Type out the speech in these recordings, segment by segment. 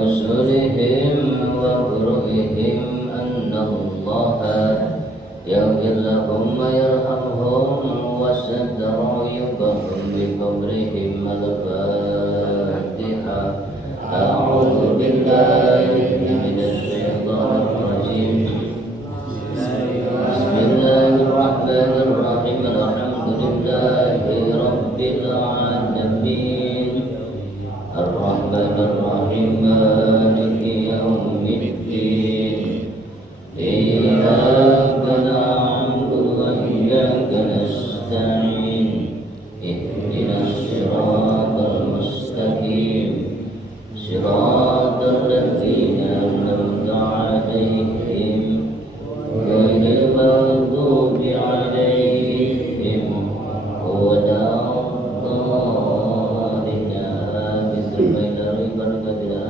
ورسلهم وبرئهم أن الله يغفر لهم ويرحمهم وستر عيوبهم بقبرهم. الفاتحة. أعوذ بالله من الشيطان الرجيم. بسم الله الرحمن الرحيم. الحمد لله رب العالمين الرحمن الرحيم مالك يوم الدين. إياك نعبد وإياك نستعين. اهدنا الصراط المستقيم صراط الذين أنعمت عليهم غير المغضوب عليهم ولا الضالين. بسم الله الرحمن الرحيم.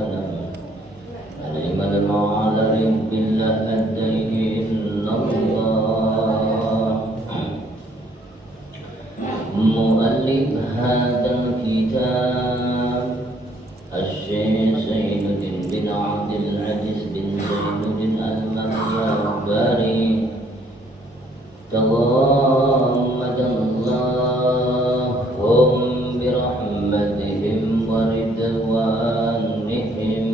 الإيمان المعلم بالله الدين إلا الله. مؤلف هذا الكتاب الشيخ زين الدين بن عبد العزيز بن زين الدين المغيابري تغمد اللهم برحمتهم ورضوانهم.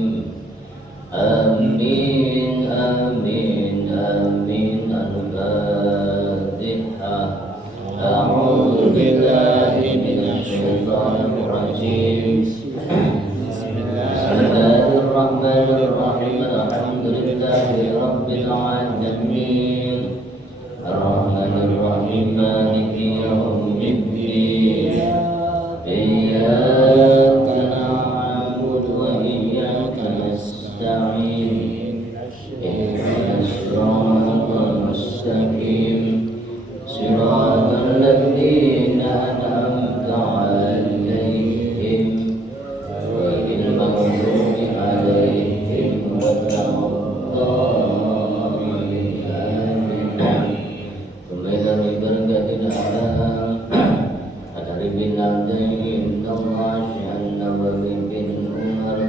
آمين آمين آمين. الفاتحة. أعوذ بالله من الشيطان الرجيم. بسم الله الرحمن الرحيم. الحمد لله رب العالمين الرحمن الرحيم مالك يوم الدين. إياك نعبد وإياك نستعين. اهدنا الصراط المستقيم صراط الذين أنعمت عليهم غير المغضوب عليهم ولا الضالين. ثم إلى بركة الأعلام أدري بالعبدين إن الله شأن النبوي بن عمر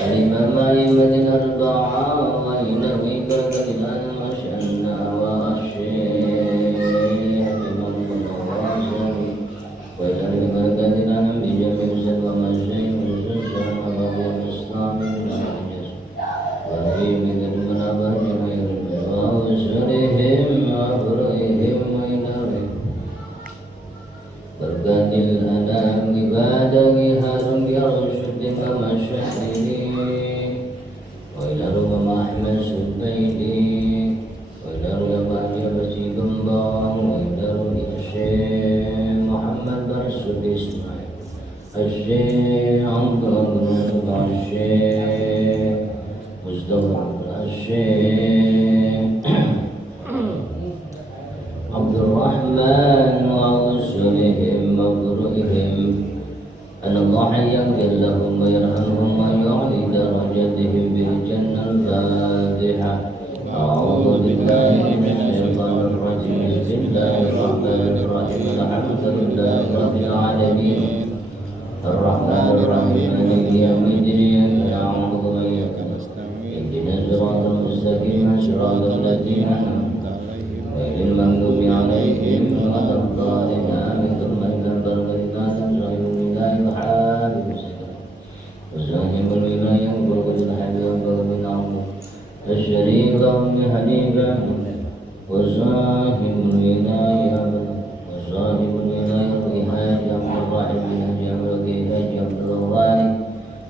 الإمام أئمة الأربعة وإلى بركة الأعلام شأن والشيخ إمام النواسي وإلى بركة الأعلام بجميع سلوى مشايخ وسلسلة وبقية الإسلام من العجز وهي من المنابر جميع ورسلهم وبرئهم وإلى بركة الأنام عباده هارون يرشد كمشاهده وإلى رمم أحمد سديدي وإلى رمم بسي بمبار وإلى رمم الشيخ محمد برسول إسماعيل الشيخ عبد الله الشيخ مصطفى الشيخ عبد الرحمن ورسلهم وبرئهم أن الله يغفر لهم ويرحمهم ويعلي درجاتهم بالجنة. الفاتحة. أعوذ بالله من الشيطان الرجيم. بسم الله الرحمن الرحيم. الحمد لله رب العالمين الرحمن الرحيم مالك يوم الدين. نعبد وإياك نستعين. اهدنا الصراط المستقيم صراط الذين أنعمت عليهم غير المغضوب عليهم ولا الضالين. آمين. ثم إلى البركات صاحب الولاية وحامل وصاحب الولاية وبركة الحبيب وبركة العظيم الشريف أم حنيفة وصاحب الولاية وصاحب الولاية وحاج عبد الرحيم بن حاج وكيف عبد الله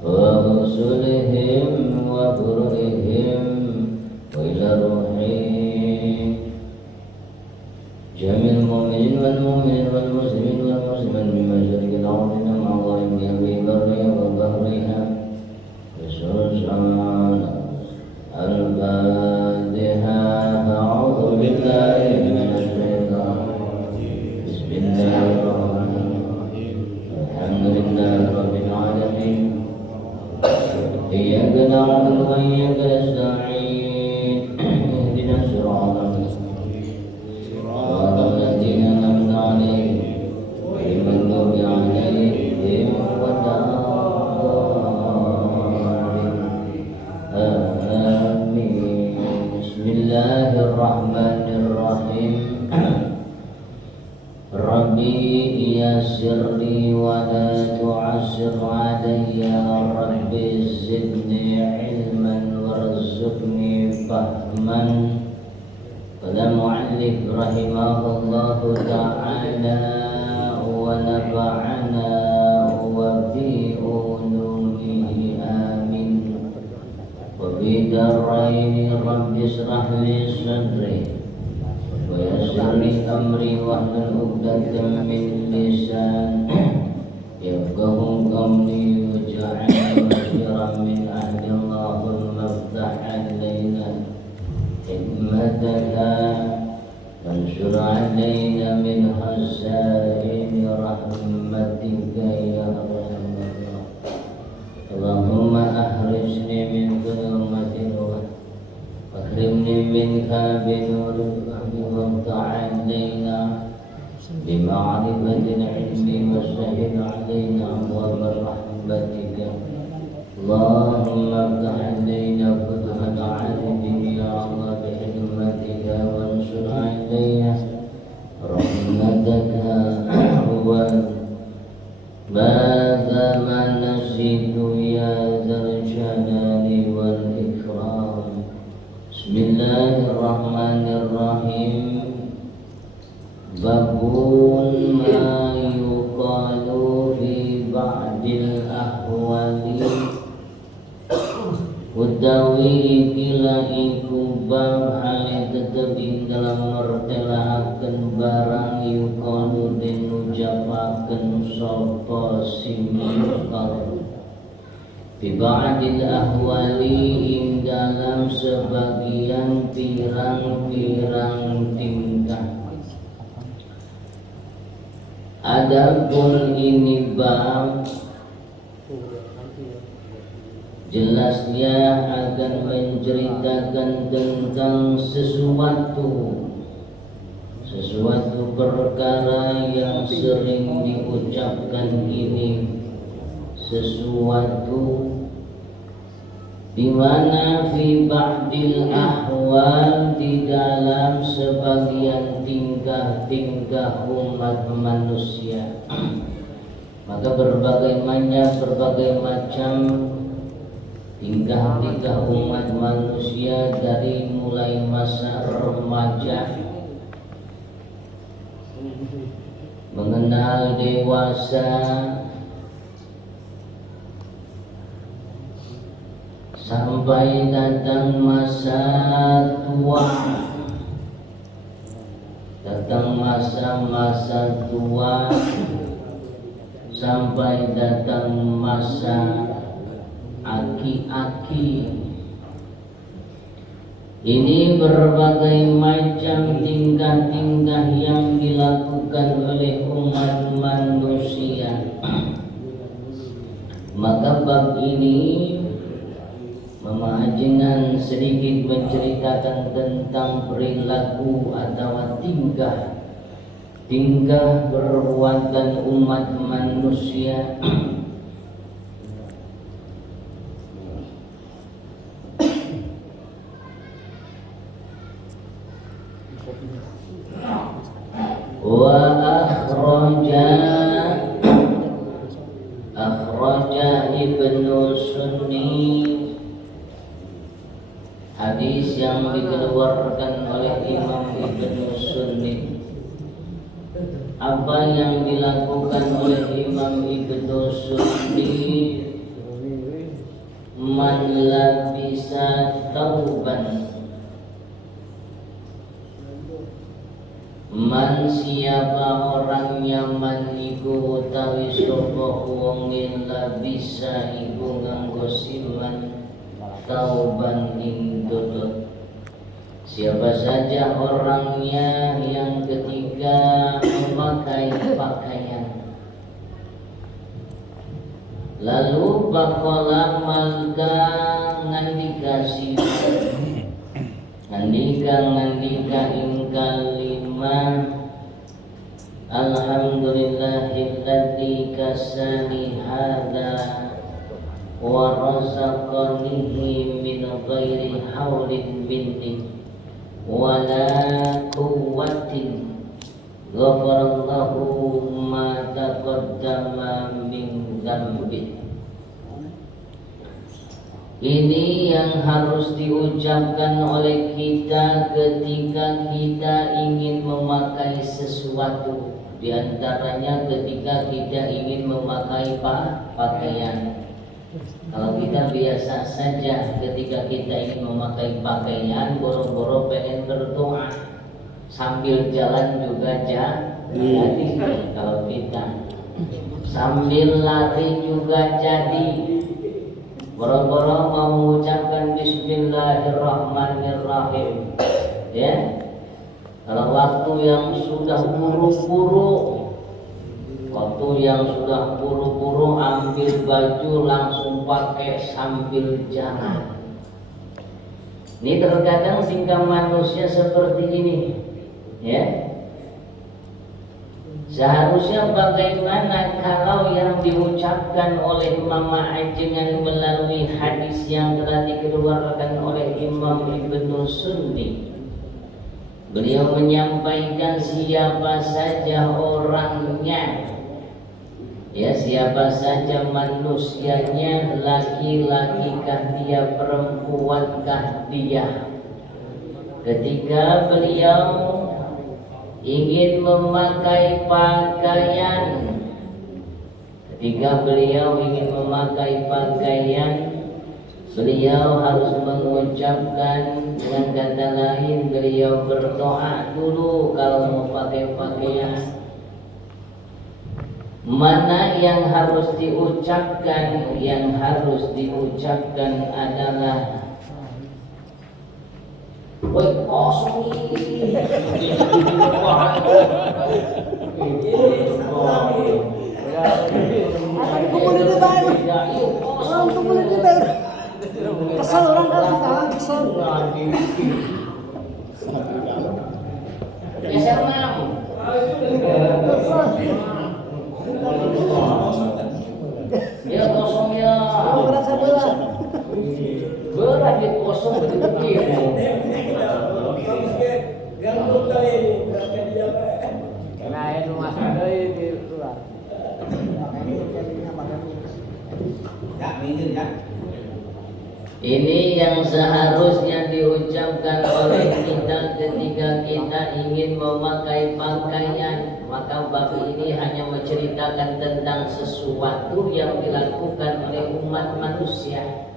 ورسلهم وبرئهم وإلى روحهم جميع المؤمنين والمؤمنات ويسر لي ولا تعسر علي يا رب زدني علما وارزقني فهما. قال المؤلف رحمه الله تعالى ونفعنا وفي علومه آمين. وفي دارين رب اشرح لي صدري ويسر لي أمري واحلل عقدة من لساني يفقهوا قولي واجعلني بشيرا من أهل. اللهم افتح علينا حكمتك وانشر علينا من خزائن رحمتك يا أرحم الراحمين. اللهم أخرجني من ظلمات الوهم واكرمني منك بنور الفهم وافتح علينا بمعرفة العلم وسهل علينا أبواب رحمتك. اللهم افتح علينا فتح العارفين يا الله بحكمتك وانشر علينا رحمتك. بعد ما نسيت يا ذا الجلال والإكرام. بسم الله الرحمن الرحيم. باب ما يقال في بعض الأحوال. Utawi kila iku bab hale tetepi dalam mertelaaken barang yukalu den ucapaken sapa sing yukal fi ba'dil ahwali ing dalam sebagian pirang-pirang tingkah. Adapun ini bab jelasnya akan menceritakan tentang sesuatu perkara yang sering diucapkan ini, sesuatu di mana fi ba'dil ahwal di dalam sebagian tingkah-tingkah umat manusia. Maka berbagai macam tingkah-tingkah umat manusia dari mulai masa remaja mengenal dewasa sampai datang masa tua, masa tua sampai datang masa aki-aki. Ini berbagai macam tingkah-tingkah yang dilakukan oleh umat manusia. Maka bab ini memajikan sedikit menceritakan tentang perilaku atau tingkah perbuatan umat manusia wa akhraja Ibnu Sunni, hadis yang dikeluarkan oleh Imam Ibnu Sunni. Apa yang dilakukan oleh Imam Ibnu Sunni? Man labisa tauban, man siapa orangnya man iku utawi sapa wong labisa iku nganggo siman tauban ing tutut. Siapa saja orangnya yang ketika memakai pakaian lalu bakola malka ngandikasi ngandika ing kalimah alhamdulillahilladzi kasani hadza wa razaqanihi min ghairi haulin minni wala quwwatin ghafarallahu ma taqaddama min dzambi. Ini yang harus diucapkan oleh kita ketika kita ingin memakai sesuatu. Di antaranya ketika kita ingin memakai pakaian. Kalau kita biasa saja ketika kita ingin memakai pakaian, boro-boro pengen berdoa sambil jalan juga jadi. Kalau kita sambil lari juga jadi. Boro-boro mau mengucapkan Bismillahirrahmanirrahim, ya. Kalau waktu yang sudah buru-buru, ambil baju langsung pakai sambil jalan. Ini terkadang tingkah manusia seperti ini, ya. Seharusnya bagaimana kalau yang diucapkan oleh Mama Ajengan melalui hadis yang telah dikeluarkan oleh Imam Ibnu Sunni. Beliau menyampaikan siapa saja orangnya, ya, siapa saja manusianya, laki-lakikah dia, perempuankah dia, ketika beliau ingin memakai pakaian, beliau harus mengucapkan, dengan kata lain beliau berdoa dulu kalau mau pakai pakaian. Mana yang harus diucapkan? Yang harus diucapkan adalah woi kosong ini. Kesel orang kan kesel. Geser enam. Ya kosong ya. Berat dia kosong begitu. Karena air rumah saya di luar. Ini yang seharusnya diucapkan oleh kita ketika kita ingin memakai pakaian. Maka bab ini hanya menceritakan tentang sesuatu yang dilakukan oleh umat manusia.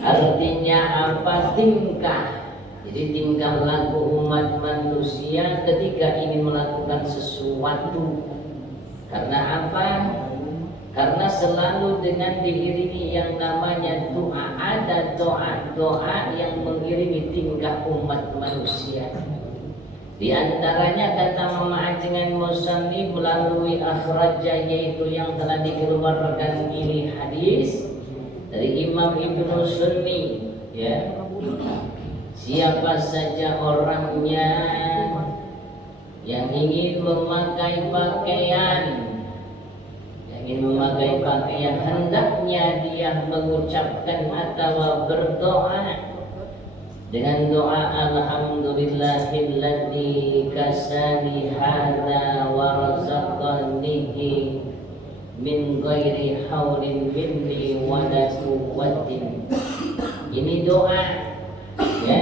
Artinya apa? Tingkah. Jadi tingkah laku umat manusia ketika ingin melakukan sesuatu. Karena apa? Karena selalu dengan diiringi yang namanya doa. Ada doa-doa yang mengiringi tingkah umat manusia. Di antaranya kata Mama Ajengan Musanni melalui akhraja, yaitu yang telah dikeluarkan ini hadis dari Imam Ibnu Sunni, ya. Siapa saja orangnya yang ingin memakai pakaian, hendaknya dia mengucapkan atau berdoa dengan doa alhamdulillahilladzi kasani hadza wa razaqanihi min ghairi haulin minni wa la quwwatin. Ini doa, ya.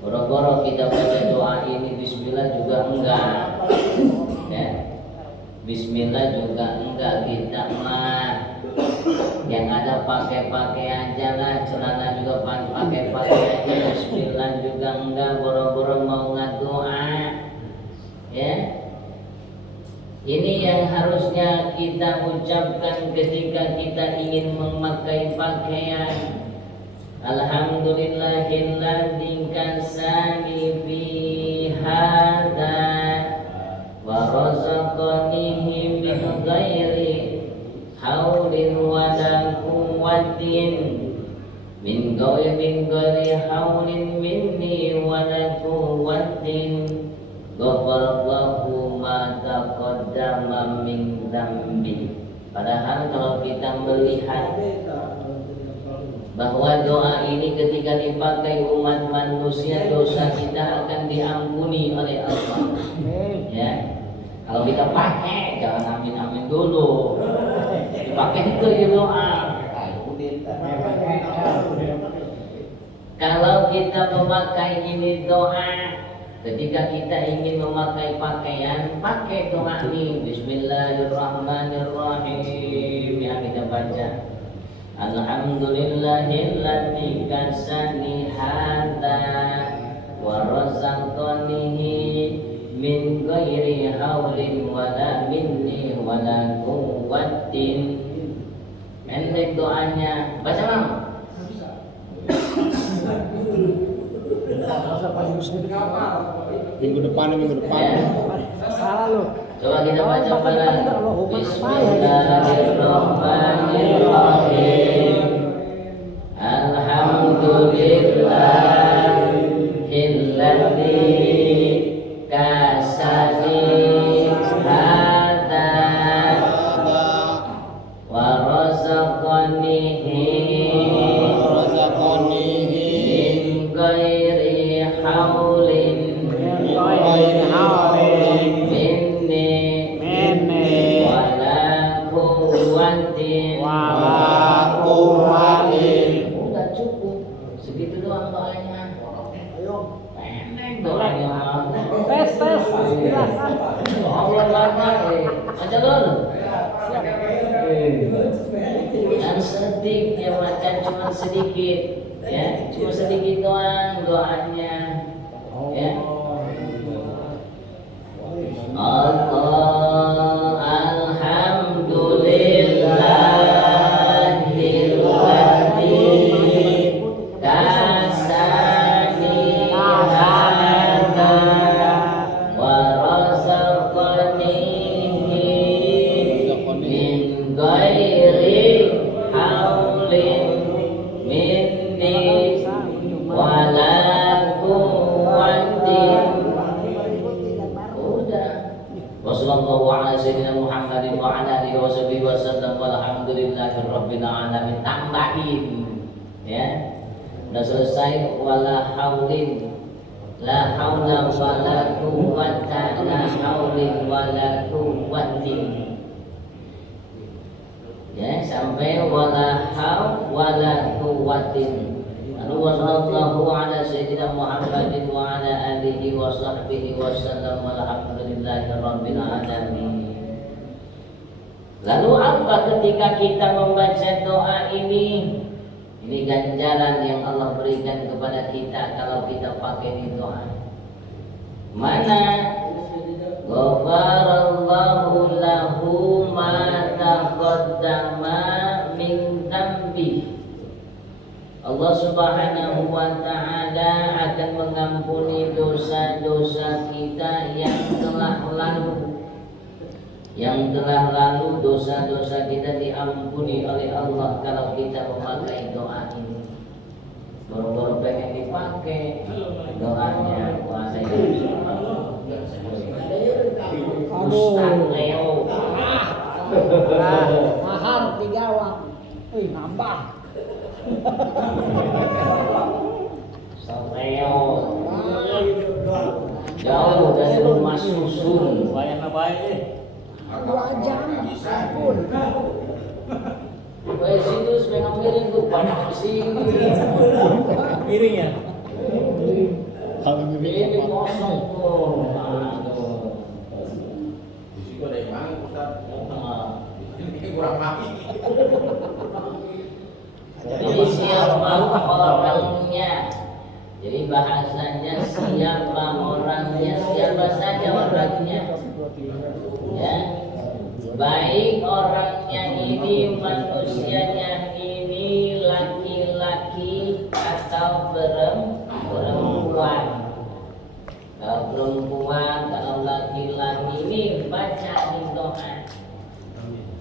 Boro-boro kita baca doa ini bismillah juga enggak, ya. Bismillah juga enggak, kita mah yang ada pakai aja lah, celana juga pakai aja. Bismillah juga enggak, boro-boro mau ngadoa, ya. Ini yang harusnya kita ucapkan ketika kita ingin memakai pakaian. Alhamdulillahilladzi kasani fi hadza wa razaqanihi min ghairi haulin wa la quwwatin min ghairi haulin minni wa la quwwatin ghafarallahu ma taqaddama min dzambi. Padahal kalau kita melihat bahwa doa ini ketika dipakai umat manusia, dosa kita akan diampuni oleh Allah. Ya, Kalau kita pakai, jangan amin-amin dulu. Dipakai itu ya doa. Kalau kita memakai ini doa, ketika kita ingin memakai pakaian, pakai doa ini. Bismillahirrahmanirrahim. Yang kita baca. Alhamdulillahilladzi kasani hadza wa razaqanihi min ghairi haulin wala minni wala quwwatin. Pendek doanya. Baca Mam. Minggu depan. Salah lu. Coba kita baca bareng. Bismillahirrahmanirrahim. Alhamdulillahilladzi kasani hadza wa razaqanihi min ghairi haulin minni wala quwwatin. Udah cukup segitu doang doanya. Pendek doanya. Tes. Silakan. Allah banget. Baca dulu. Dan sedikit ya macam cuma sedikit, ya cuma sedikit doang doanya, ya. Allah alhamdulillahilladzi kasani hadza wa razaqanihi min ghairi haulin minni wala quwwatin. Udah. Wassallallahu ala sayyidina Muhammadin wa ala alihi washabihi wasallam walhamdulillahirabbil alamin. Tambahin, ya. Udah selesai. Wala haulin, la haula wala quwwata, la haulin wala quwwatin, ya, sampai wala haul wala quwwatin. Lalu wassallallahu ala sayyidina Muhammadin wa ala alihi wa sahbihi wasallam walhamdulillahirabbil alamin. Lalu apa ketika kita membaca doa ini? Ini ganjaran yang Allah berikan kepada kita kalau kita pakai ini doa. Mana? Ghafarallahu lahu ma taqaddama min dzambi. Allah Subhanahu wa ta'ala akan mengampuni dosa-dosa kita yang telah lalu. Yang telah lalu dosa-dosa kita diampuni oleh Allah kalau kita memakai doa ini. Boro-boro pengen dipakai doanya. Wah, saya Ustaz Leo. Mahar dijawab. Wih, nambah. Leo jauh dari rumah susun. Banyak baik nih. 2 jam. Pun. Baik situ supaya ngambilin tuh banyak sini. Miring ya. Ini kosong tuh. Aduh. Risiko dari mana Ustaz? Ini kurang mati. Jadi siapa orangnya? Jadi bahasanya siapa orangnya? Siapa saja orangnya? Ya, baik orangnya ini, manusianya ini, laki-laki atau perempuan. Kalau perempuan, kalau laki-laki ini baca di doa.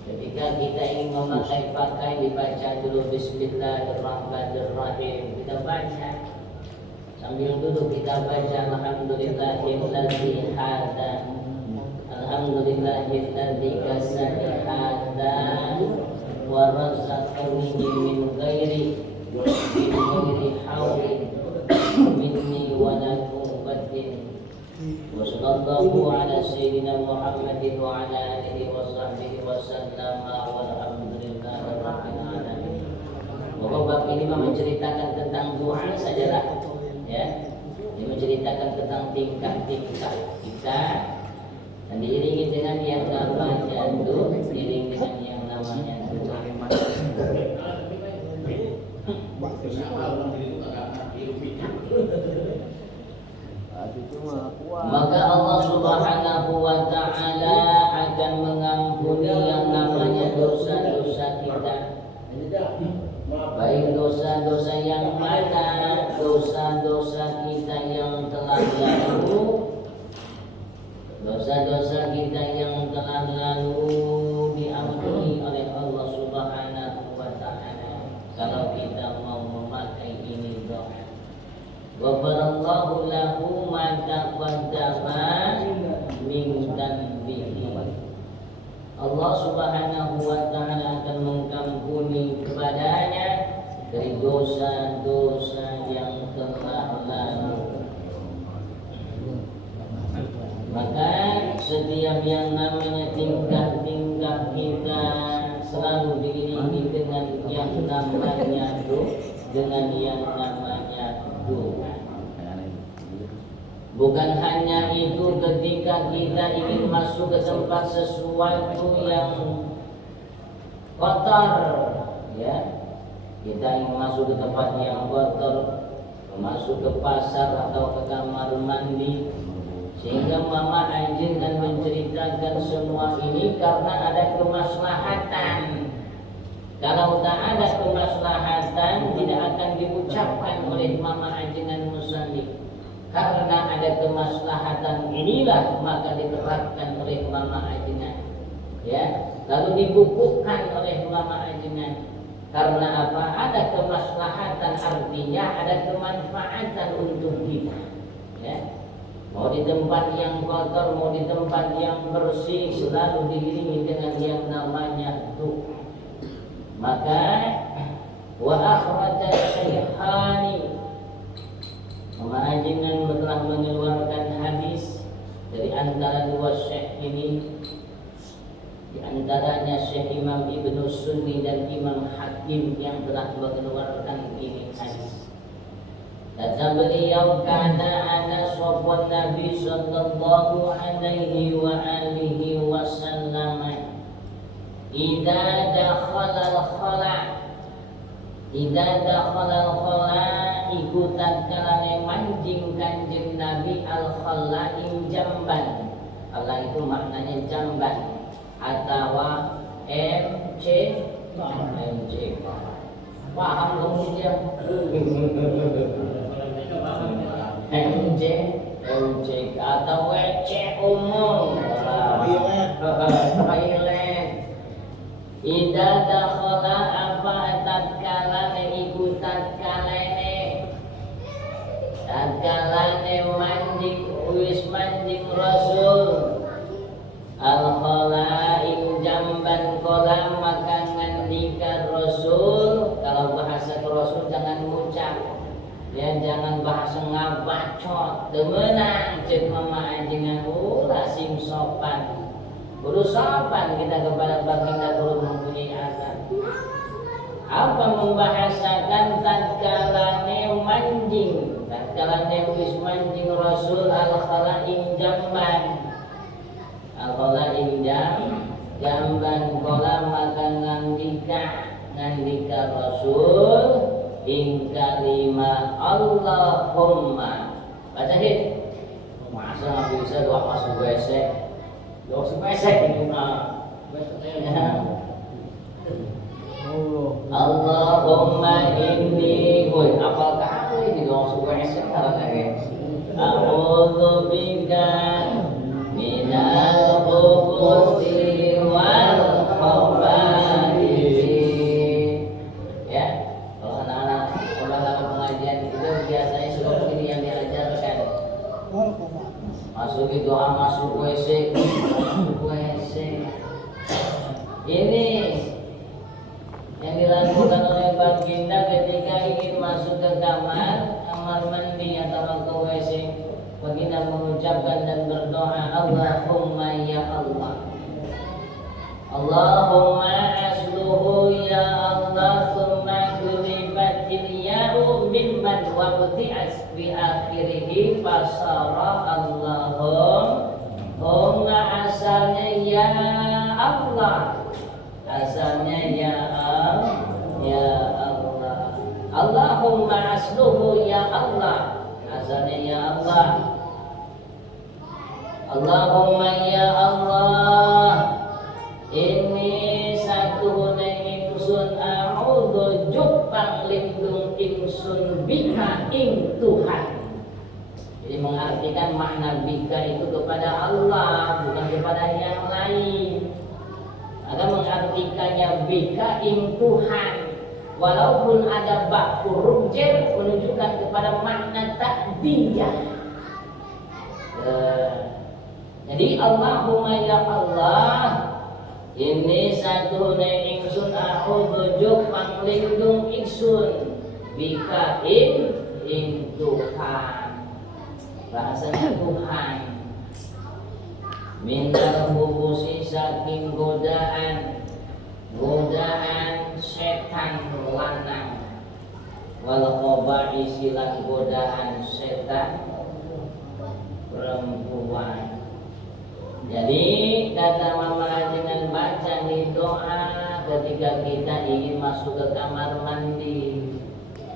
Ketika kita ingin memakai pakaian dibaca dulu Bismillahirrahmanirrahim. Kita baca sambil duduk kita baca Alhamdulillahilladzi hadza, Alhamdulillahilladzi kasani hadza wa razaqanihi min ghairi haulin minni wa la quwwatin. Wa sallallahu ala sayyidina Muhammadin wa ala alihi wa sahbihi wa sallam walhamdulillahi rabbil alamin. Bab ini menceritakan tentang doa sajalah, ya. Ini menceritakan tentang tingkah-tingkah kita dan diiringi dengan yang namanya doa, diiringi dengan yang namanya doa. Maka Allah Subhanahu wa ta'ala akan mengampuni yang namanya dosa-dosa kita. Baik dosa-dosa yang mana, dosa-dosa kita yang telah lalu, dosa-dosa kita yang telah lalu diampuni oleh Allah Subhanahu wa ta'ala kalau kita mau memakai ini doa. Ghafarallahu lahu ma taqaddama min dhanbihi. Allah Subhanahu wa ta'ala akan mengampuni kepadanya dari dosa-dosa yang telah lalu. Maka setiap yang namanya tingkah-tingkah kita selalu diiringi dengan yang namanya doa, dengan yang namanya doa. Bukan hanya itu, ketika kita ingin masuk ke tempat sesuatu yang kotor, ya, kita ingin masuk ke tempat yang kotor, masuk ke pasar atau ke kamar mandi, sehingga mama anjingkan menceritakan semua ini karena ada kemaslahatan. Kalau tak ada kemaslahatan, tidak akan diucapkan oleh mama anjingan musannif. Karena ada kemaslahatan inilah maka diterapkan oleh mama anjingan. Ya, lalu dibukukan oleh mama anjingan. Karena apa? Ada kemaslahatan, artinya ada kemanfaatan untuk kita. Ya. Mau di tempat yang kotor, mau di tempat yang bersih, selalu diiringi dengan yang namanya doa. Maka wa akhraja syaikhani, Anjingan telah mengeluarkan hadis dari antara dua syekh ini, di antaranya Syekh Imam Ibnu Sunni dan Imam Hakim yang telah mengeluarkan ini hadis. Kata beliau, kana ana sahwan Nabi sallallahu alaihi wa alihi wasallam idza dakhala al-khala, idza dakhala al-khala, ikutan kalane manjing kanjeng Nabi al-khala ing jamban. Allah itu maknanya jamban atau MC. Paham dong dia? MC atau WC umum. Toilet. Ida dakhala apa tatkala iku tatkalane manjing wis manjing Rasul al-khala ing jamban kolam, maka ngandika Rasul. Kalau bahasa Rasul jangan ngucap, ya, jangan bahasa ngabacot, demenang cek mama anjingan ulah sing sopan. Kudu sopan kita kepada baginda, kudu mempunyai adab. Apa membahasakan tatkalane manjing, tatkalane wis manjing Rasul al-khala ing jamban, al-khala ing jamban kolam, maka ngandika Rasul ing kalimah Allahumma. Baca hit. Masa nggak bisa doa masuk WC? Doa masuk WC ini mah. Allahumma inni, woi apal kali ini doa masuk WC karena a'udzu bika minal khubuthi wal khaba'ith. Ya, kalau anak-anak pengajian itu biasanya suka begini yang diajarkan. Masuki doa masuk WC, masuk WC. Ini yang dilakukan oleh baginda ketika ingin masuk ke kamar mandi atau ke WC. baginda mengucapkan dan berdoa, Allahumma ya Allah, Allahumma asluhu ya Allah, thumma kulibatil ya'u mimman wabti'as bi akhirihi fasara Allahumma asalnya ya Allah, asalnya ya Allah, Allahumma asluhu ya Allah, asalnya ya Allah, Allahumma ya Allah, ini satu ingsun a'udzu jupang lindung ingsun bika ing Tuhan. Jadi mengartikan makna bika itu kepada Allah, bukan kepada yang lain. Maka mengartikannya bika ing Tuhan, walaupun ada bak huruf jar menunjukkan kepada makna takdiyah. Jadi Allahumma ya Allah, ini satu ingsun a'udzu jupang lindung ingsun bika ing Tuhan, bahasanya Tuhan, minal hubusi saking godaan setan lanang, wal qaba'i silang godaan setan perempuan. Jadi kata mama dengan baca di doa ketika kita ingin masuk ke kamar mandi,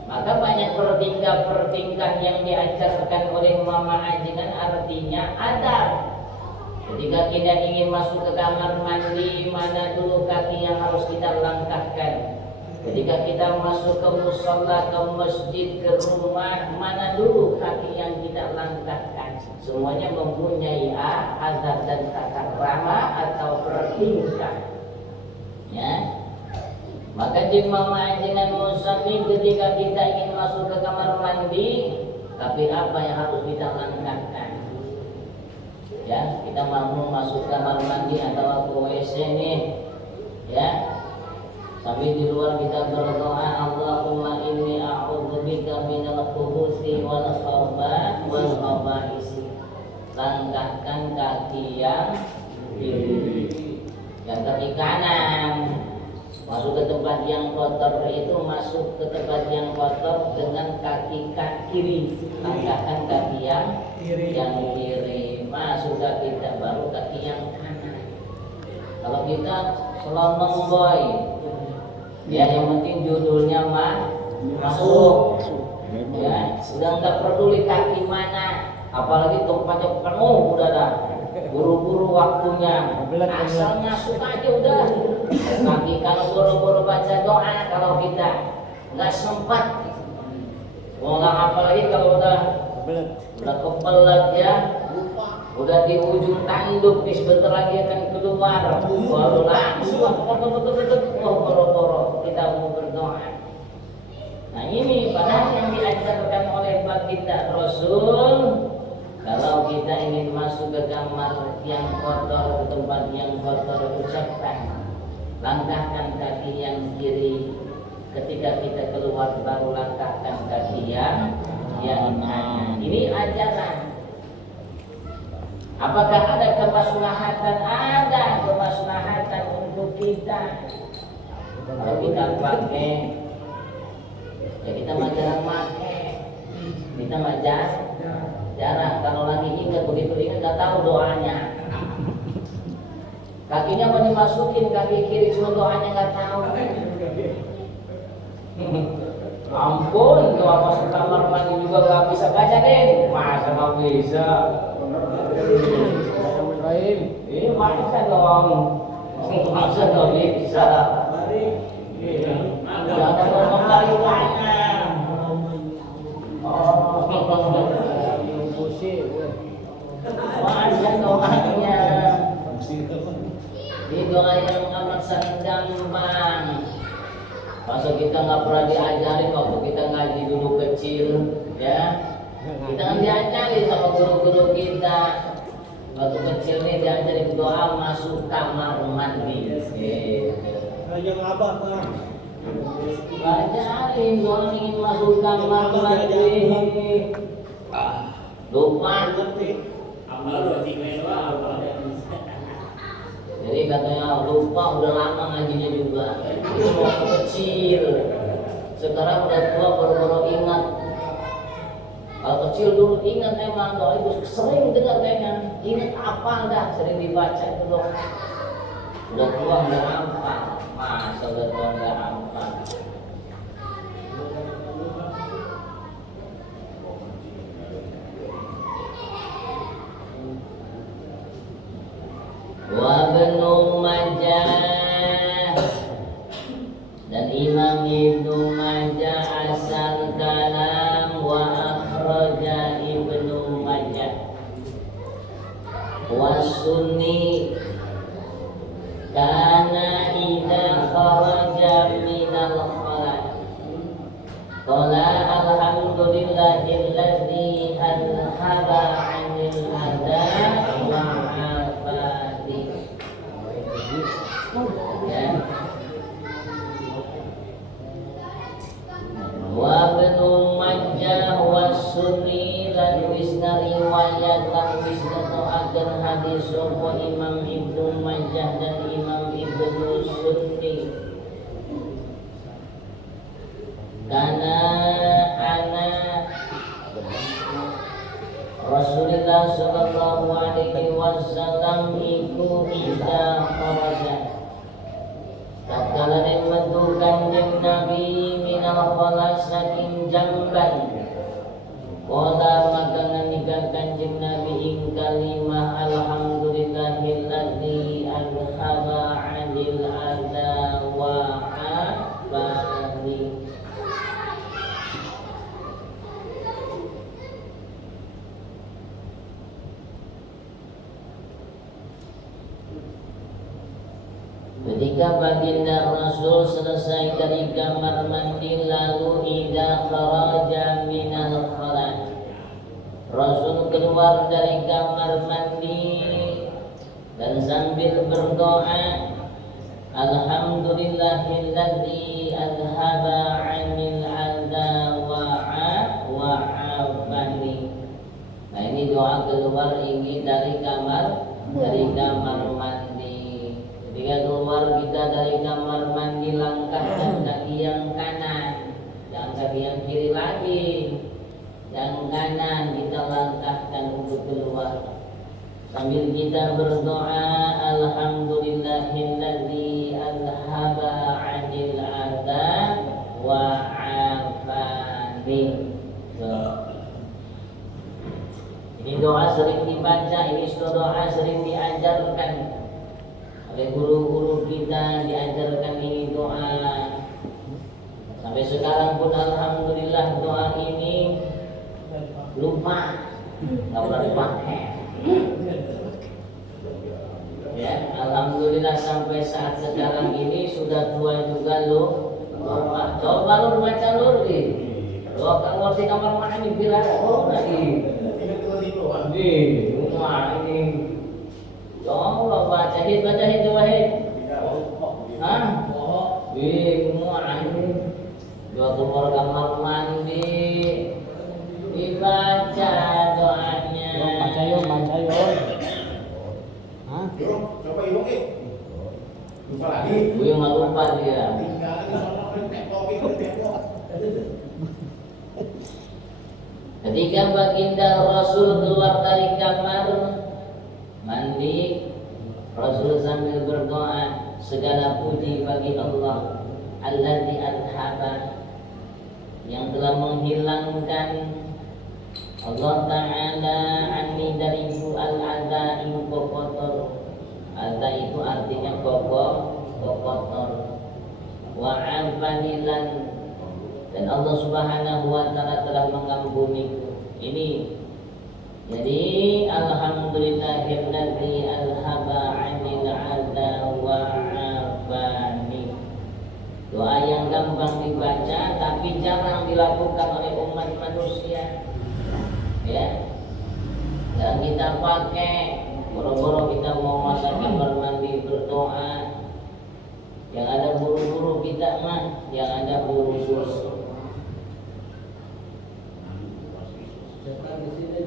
maka banyak pertingkah-pertingkah yang diajarkan oleh mama ajengan, artinya adab. Ketika kita ingin masuk ke kamar mandi, mana dulu kaki yang harus kita langkahkan? Ketika kita masuk ke mushola, ke masjid, ke rumah, mana dulu kaki yang kita langkahkan? Semuanya mempunyai adab dan tata krama atau pertingkah. Ya. Maka jemaah dengan muslim ketika kita ingin masuk ke kamar mandi, tapi apa yang harus kita langkahkan? Ya, kita mau masuk kamar mandi atau ke WC nih, ya. Sambil di luar kita berdoa, Allahumma inni a'udzubika minal khubuthi wal khaba'isi. Langkahkan kaki yang kiri, yang kaki kanan. Masuk ke tempat yang kotor itu masuk ke tempat yang kotor dengan kaki kiri. Langkahkan kaki yang kiri. Masuk kaki kita baru kaki yang kanan. Kalau kita selonong boy, ya yang penting judulnya masuk. Ya, sudah nggak peduli kaki mana. Apalagi tempatnya penuh udah dah, buru-buru waktunya, asal masuk aja udah. Kaki kalau buru-buru baca doa, kalau kita nggak sempat, mau nggak apalagi kalau udah kebelet ya, udah di ujung tanduk, nih sebentar lagi akan keluar, baru langsung boro-boro kita mau berdoa. Nah ini padahal yang diajarkan oleh baginda Rasul. Kalau kita ingin masuk ke kamar yang kotor, ke tempat yang kotor, ucapkan, langkahkan kaki yang kiri. Ketika kita keluar baru langkahkan kaki yang kanan. Ini ajaran. Apakah ada kemaslahatan? Ada kemaslahatan untuk kita. Kalau kita pakai, ya kita mah jarang pakai. Kita mah jarang, kalau lagi ingat begitu ingat nggak tahu doanya. Kakinya mau dimasukin kaki kiri cuma doanya nggak tahu. Ampun, kalau masuk kamar mandi juga nggak bisa baca deh. Masa nggak bisa? Ini masa dong. Masa nggak bisa? Jangan ngomong dari mana. Masa doanya. Ini doa yang amat sangat gampang. Masa kita nggak pernah diajarin waktu kita ngaji dulu kecil, ya? Kita kan diajarin sama guru-guru kita. Waktu kecil nih diajarin doa masuk kamar mandi. Yang abah kan. Ajarin doa ingin masuk kamar mandi. lupa. Amal lu cingwe doang, amal Jadi katanya lupa, udah lama ngajinya juga. Itu waktu kecil. Sekarang udah tua baru-baru ingat. Kalau kecil dulu ingat memang, kalau ibu sering dengar kayaknya. Ingat apa dah, sering dibaca itu dong. Udah tua udah hafal. Masa udah tua udah hafal. Wa Ibnu Majah dan Imam Ibnu Majah asal kalam wa akhraja Ibnu Majah wa sunni kana idza kharaja minal khalaq qala alhamdulillahilladzi adhaba 'anil adha wa 'afani. Ya. Wa Ibnu Majah wa sunni lan wisna riwayat lan wisna akan hadis sapa Imam Ibnu Majah dan Imam Ibnu Sunni. Karena ana Rasulullah sallallahu alaihi wasallam iku idza kharaja tatkala metu Kanjeng Nabi minal khala saking jamban qala maka ngendika Kanjeng Nabi ing kalimah alhamdulillahilladzi adhaba 'anil adza wa 'afani. Ketika baginda Rasul selesai dari kamar mandi lalu idza kharaja minal khala, Rasul keluar dari kamar mandi dan sambil berdoa alhamdulillahilladzi adhaba 'anil adza wa 'afani. Nah ini doa keluar ini dari kamar mandi. Ketika keluar kita dari kamar mandi, langkahkan kaki yang kanan, jangan kaki yang kiri lagi. Yang kanan kita langkahkan untuk keluar sambil kita berdoa alhamdulillahilladzi adhaba 'anil adza wa 'afani. Ini doa sering dibaca, ini doa sering diajarkan oleh guru-guru kita, diajarkan ini doa. Sampai sekarang pun alhamdulillah doa ini lupa, nggak pernah dipakai. Ya, alhamdulillah sampai saat sekarang ini sudah tua juga lupa. Coba lu baca lu di. Kalau kamu di kamar mandi bilang lagi. Di rumah ini. Coba baca hit wahid. Hah? Bingung anjing. Dua keluar kamar mandi dibaca doanya. Baca yuk. Hah? Yuk, coba yuk. Lupa lagi. Gue nggak lupa dia. Tinggal lagi sono tepok. Ketika baginda Rasul keluar dari kamar mandi, Rasul sambil berdoa, segala puji bagi Allah alladzi adhaba, yang telah menghilangkan Allah Ta'ala anni dariku al-adha ing kotor. Adha itu artinya kotor. Wa afanilan, dan Allah Subhanahu wa Ta'ala telah mengampuniku. Ini jadi alhamdulillahilladzi alhaba 'anil 'adza wa 'afani. Doa yang gampang dibaca tapi jarang dilakukan oleh umat manusia. Ya. Dan kita pakai boro-boro kita mau masuk kamar mandi berdoa. Yang ada buru-buru kita mah, yang ada buru-buru. Di sini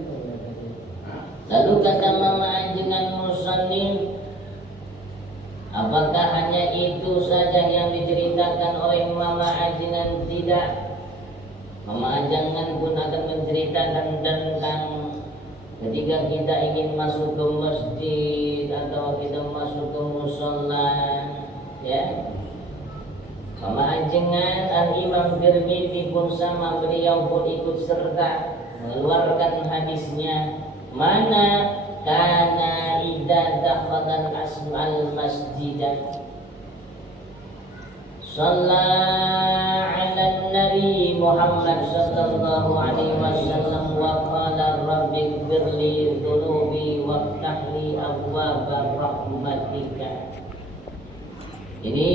Lalu kata mama anjengan musannif, apakah hanya itu saja yang diceritakan oleh mama anjengan? Tidak. Mama anjengan pun akan menceritakan tentang ketika kita ingin masuk ke masjid atau kita masuk ke musola, ya. Mama anjengan Al-Imam Tirmidzi pun sama, beliau pun ikut serta mengeluarkan hadisnya, mana kana idza dakhala al masjidah shalla 'ala nabi Muhammad sallallahu alaihi wasallam wa qala rabbi ighfirli dhunubi waftah li abwaaba rahmatika. Ini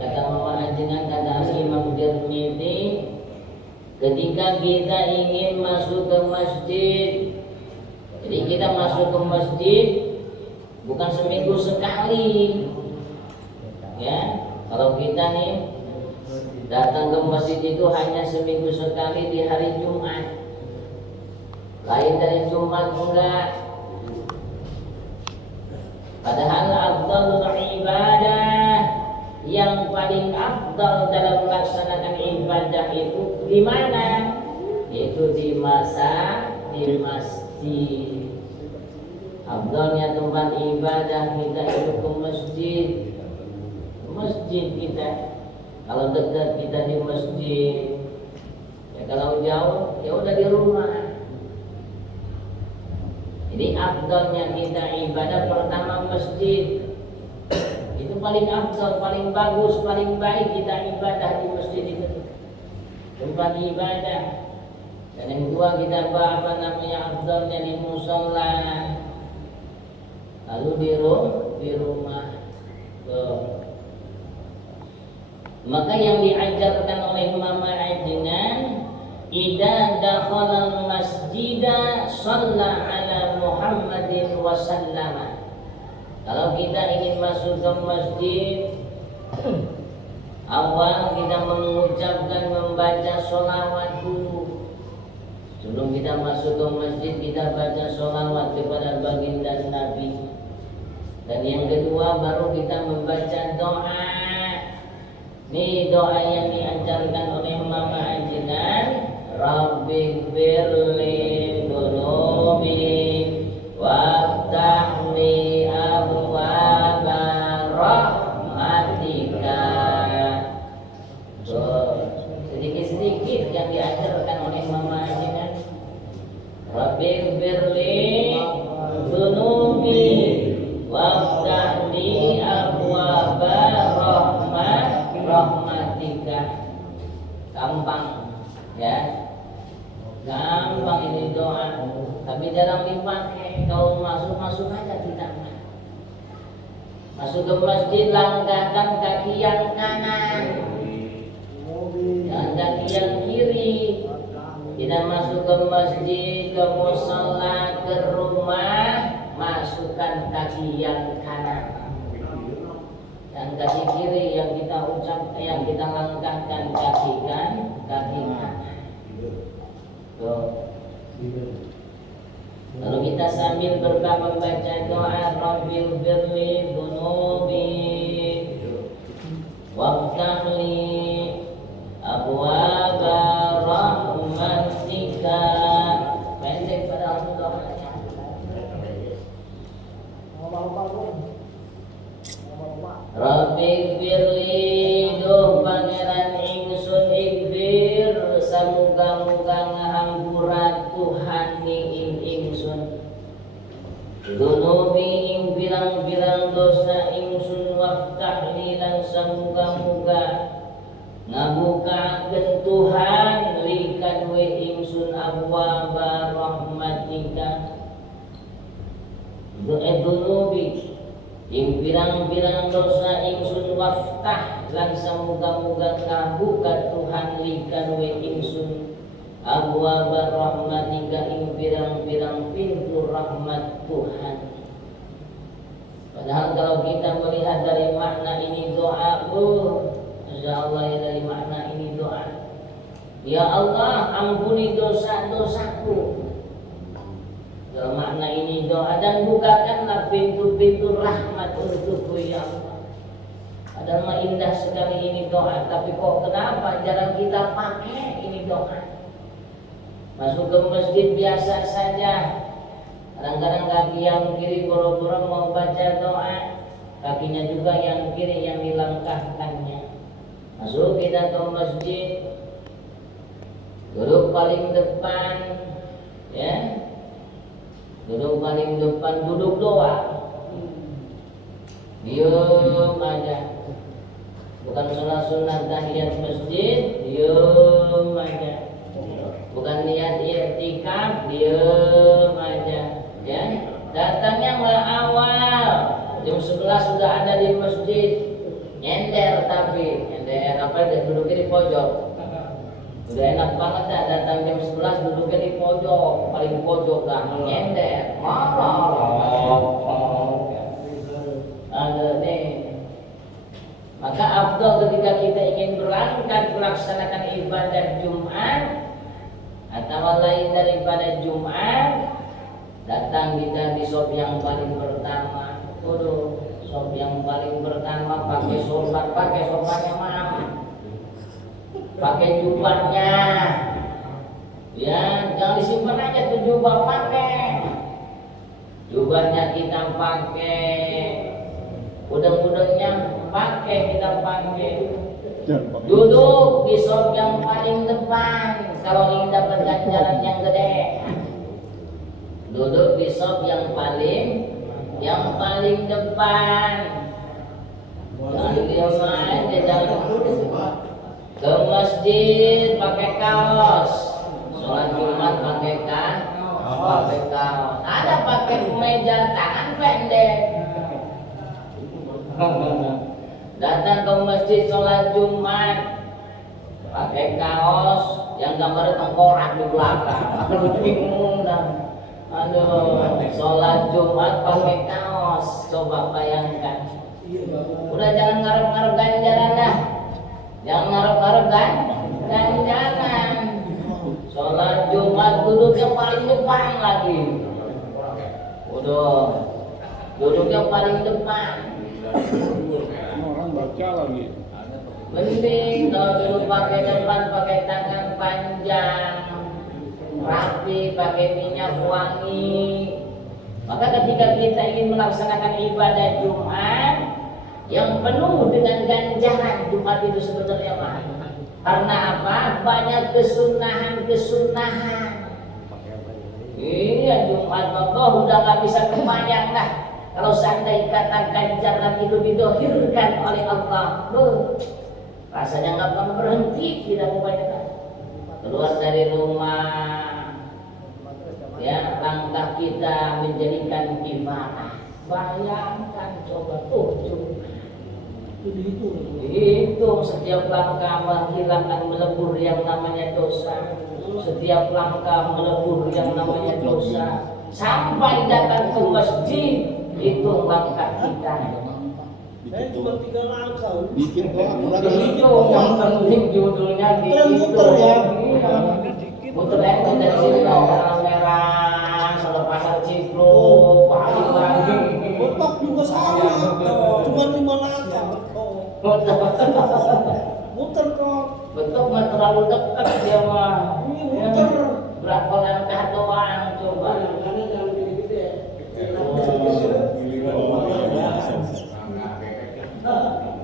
kata mama anjengan, kata Imam Tirmidzi, ketika kita ingin masuk ke masjid, jadi kita masuk ke masjid bukan seminggu sekali, ya. Kalau kita nih datang ke masjid itu hanya seminggu sekali di hari Jumat, lain dari Jumat enggak. Padahal afdalul ibadah, yang paling afdal dalam melaksanakan ibadah itu di mana? Itu di masjid. Afdalnya tempat ibadah kita itu ke masjid. Masjid kita. Kalau dekat kita di masjid. Ya kalau jauh ya udah di rumah. Jadi afdalnya kita ibadah pertama masjid. Itu paling afdal, paling bagus, paling baik kita ibadah di masjid itu. Tempat ibadah. Dan yang kedua kita apa namanya afdalnya di musola. Lalu di rumah. Tuh. Maka yang diajarkan oleh mama anjengan, idza dakhala al-masjida shalla ala Muhammadin wa sallama. Kalau kita ingin masuk ke masjid, awal kita mengucapkan, membaca sholawat dulu. Sebelum kita masuk ke masjid, kita baca sholawat kepada baginda Nabi. Dan yang kedua baru kita membaca doa. Ini doa yang diajarkan oleh mama anjengan, Rabbi firli dhunubi waftah li abwaaba rahmatika. Sedikit-sedikit yang diajarkan oleh mama anjengan, Rabbi firli dhunubi waftah li abwaaba rahmatika. Gampang, ya. Gampang ini doa, tapi jarang dipakai. Kalau masuk aja tidak. Masuk ke masjid, langkahkan kaki yang kanan dan kaki yang kiri. Kita masuk ke masjid, ke musola, ke rumah, masukkan kaki yang kanan dan kaki kiri yang kita yang kita langkahkan kaki kanan. Tuh. Lalu kita sambil membaca doa, Rabbil firli dhunubi waftah li abwaaba rahmatika. Pendek pada doanya. Rabbi firli duh pangeran ingsun ikfir, samuga-muga ngahampura Tuhan ing ingsun. Dunubi ing pirang-pirang dosa ingsun, waftah li lan samuga-muga ngabukakeun Tuhan li kadue ingsun abwaaba rahmatika. Dunubi ing pirang-pirang dosa ingsun, waftah lan samuga-muga kabuka Tuhan li kadue ingsun abwaaba rahmatika ing pirang-pirang pintu rahmat Tuhan. Padahal kalau kita melihat dari makna ini doa, insyaallah ya, dari makna ini doa, ya Allah ampuni dosa-dosaku. Kalau makna ini doa dan bukakanlah pintu-pintu rahmat untukku ya Allah. Padahal mah indah sekali ini doa, tapi kok kenapa jarang kita pakai ini doa? Masuk ke masjid biasa saja, kadang-kadang kaki yang kiri boro-boro mau baca doa, kakinya juga yang kiri yang dilangkahkannya. Masuk kita ke masjid, duduk paling depan, ya, duduk paling depan, duduk doa, diam aja, bukan sholat sunat tahiyat masjid, diam aja. Bukan niat i'tikaf, diam aja, ya. Datangnya nggak awal, jam 11 sudah ada di masjid, nyender tapi nyender apa? Duduknya di pojok. Udah enak banget dah, datang jam 11 duduknya di pojok, paling pojok dah, nyender, ada nih. Maka afdal ketika kita ingin berangkat melaksanakan ibadah Jumat atau lain daripada Jumat, datang kita di shop yang paling pertama. Shop yang paling pertama pakai sorbannya maaf, pakai jubahnya, ya jangan disimpan aja tuh jubah, pakai jubahnya, kita pakai udang-udangnya, pakai kita pakai. Duduk di shop yang paling depan kalau ingin dapat ganjaran yang gede. Duduk di shop yang paling depan. Jangan ke masjid pakai kaos, sholat Jumat pakai kaos. Ada pakai kemeja tangan pendek. Datang ke masjid sholat Jumat pakai kaos yang gambarnya tengkorak di belakang. Aduh bingung dah. Aduh, sholat Jumat pakai kaos, coba bayangkan. Udah jangan ngarep-ngarep ganjaran dah. Jangan ngarep-ngarep ganjaran. Sholat Jumat duduk yang paling depan lagi. Udah, duduk yang paling depan. Orang baca lagi. Mending kalau dulu pakai depan pakai tangan panjang, rapi, pakai minyak wangi. Maka ketika kita ingin melaksanakan ibadah Jumat yang penuh dengan ganjaran, Jumat itu sebenarnya mah. Karena apa? Banyak kesunahan. Iya, Jumat Allah udah gak bisa kebayang dah. Kalau seandainya kata ganjaran itu didohirkan oleh Allah, rasanya nggak akan berhenti kita membayangkan. Keluar dari rumah, ya langkah kita menjadikan ibadah. Bayangkan coba hitung setiap langkah menghilangkan melebur yang namanya dosa. Setiap langkah melebur yang namanya dosa. Sampai datang ke masjid, hitung langkah kita. Saya cuma 3 langkah. Bikin doa. Itu yang penting judulnya Muter ya. Muter itu dari sini orang merah, kalau pasar Cipluk, balik lagi. Otak juga sama. Cuma 5 langkah. Muter kok. Betul nggak terlalu dekat dia mah. Ini muter. Berapa langkah doang coba. Karena jangan gede-gede.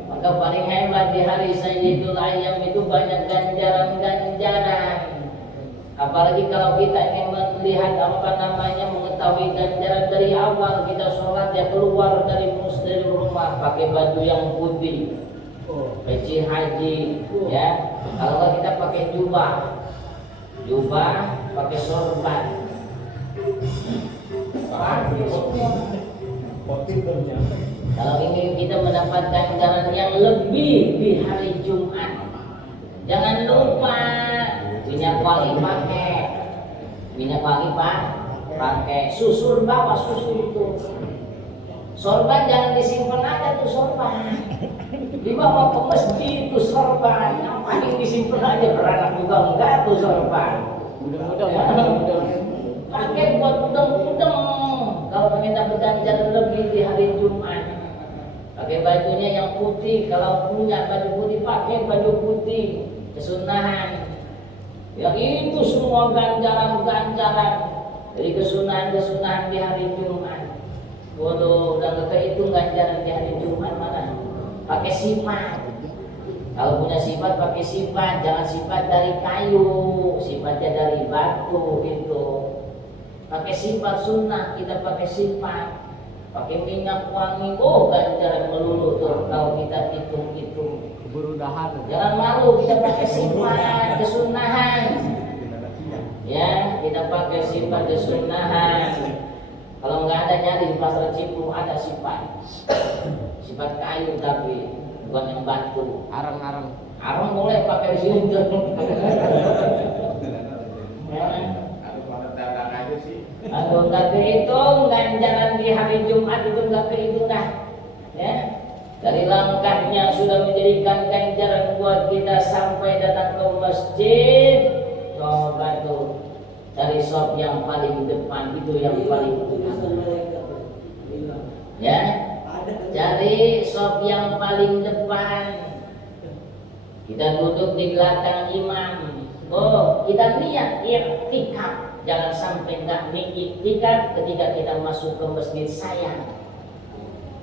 Maka paling hebat di hari Sayyidul Ayyam itu banyak ganjaran. Apalagi kalau kita ingin melihat mengetahui ganjaran dari awal kita sholat ya keluar dari rumah pakai baju yang putih, peci haji, ya. Kalau kita pakai jubah pakai sorban. Kalau ingin kita mendapatkan ganjaran yang lebih di hari Jumat, jangan lupa minyak wangi pakai susur bawa susu itu. Sorban jangan disimpan aja tuh sorban. Dibawa ke masjid tuh sorban. Ngapain disimpan aja, beranak juga enggak tuh sorban. Pakai buat udang-udang kita berganjaran lebih di hari Jumat. Pakai bajunya yang putih, kalau punya baju putih pakai baju putih, kesunahan. Yang itu semua ganjaran-ganjaran dari kesunahan-kesunahan di hari Jumat. Waduh, udah kehitung ganjaran di hari Jumat mana? Pakai sifat. Kalau punya sifat pakai sifat, jangan sifat dari kayu, sifatnya dari batu itu. Pakai sifat sunnah, kita pakai sifat. Pakai minyak wangi, oh ganjaran melulu tuh kalau kita hitung-hitung. Keburu dahar. Jangan malu, kita pakai sifat kesunahan. Ya, kita pakai sifat kesunahan. Kalau nggak ada nyari di pasar Cipu ada sifat. Sifat kayu tapi bukan yang batu. Arang-arang. Arang boleh pakai di sini. Ya. Ada pada dagang aja sih. Aduh, nggak kehitung ganjaran di hari Jumat itu nggak kehitung dah. Ya, dari langkahnya sudah menjadikan ganjaran buat kita sampai datang ke masjid. Coba tuh cari shop yang paling depan itu yang paling depan. Ya, cari shop yang paling depan. Kita duduk di belakang imam. Oh, kita niat i'tikaf. Jangan sampai nggak i'tikaf ketika kita masuk ke masjid sayang.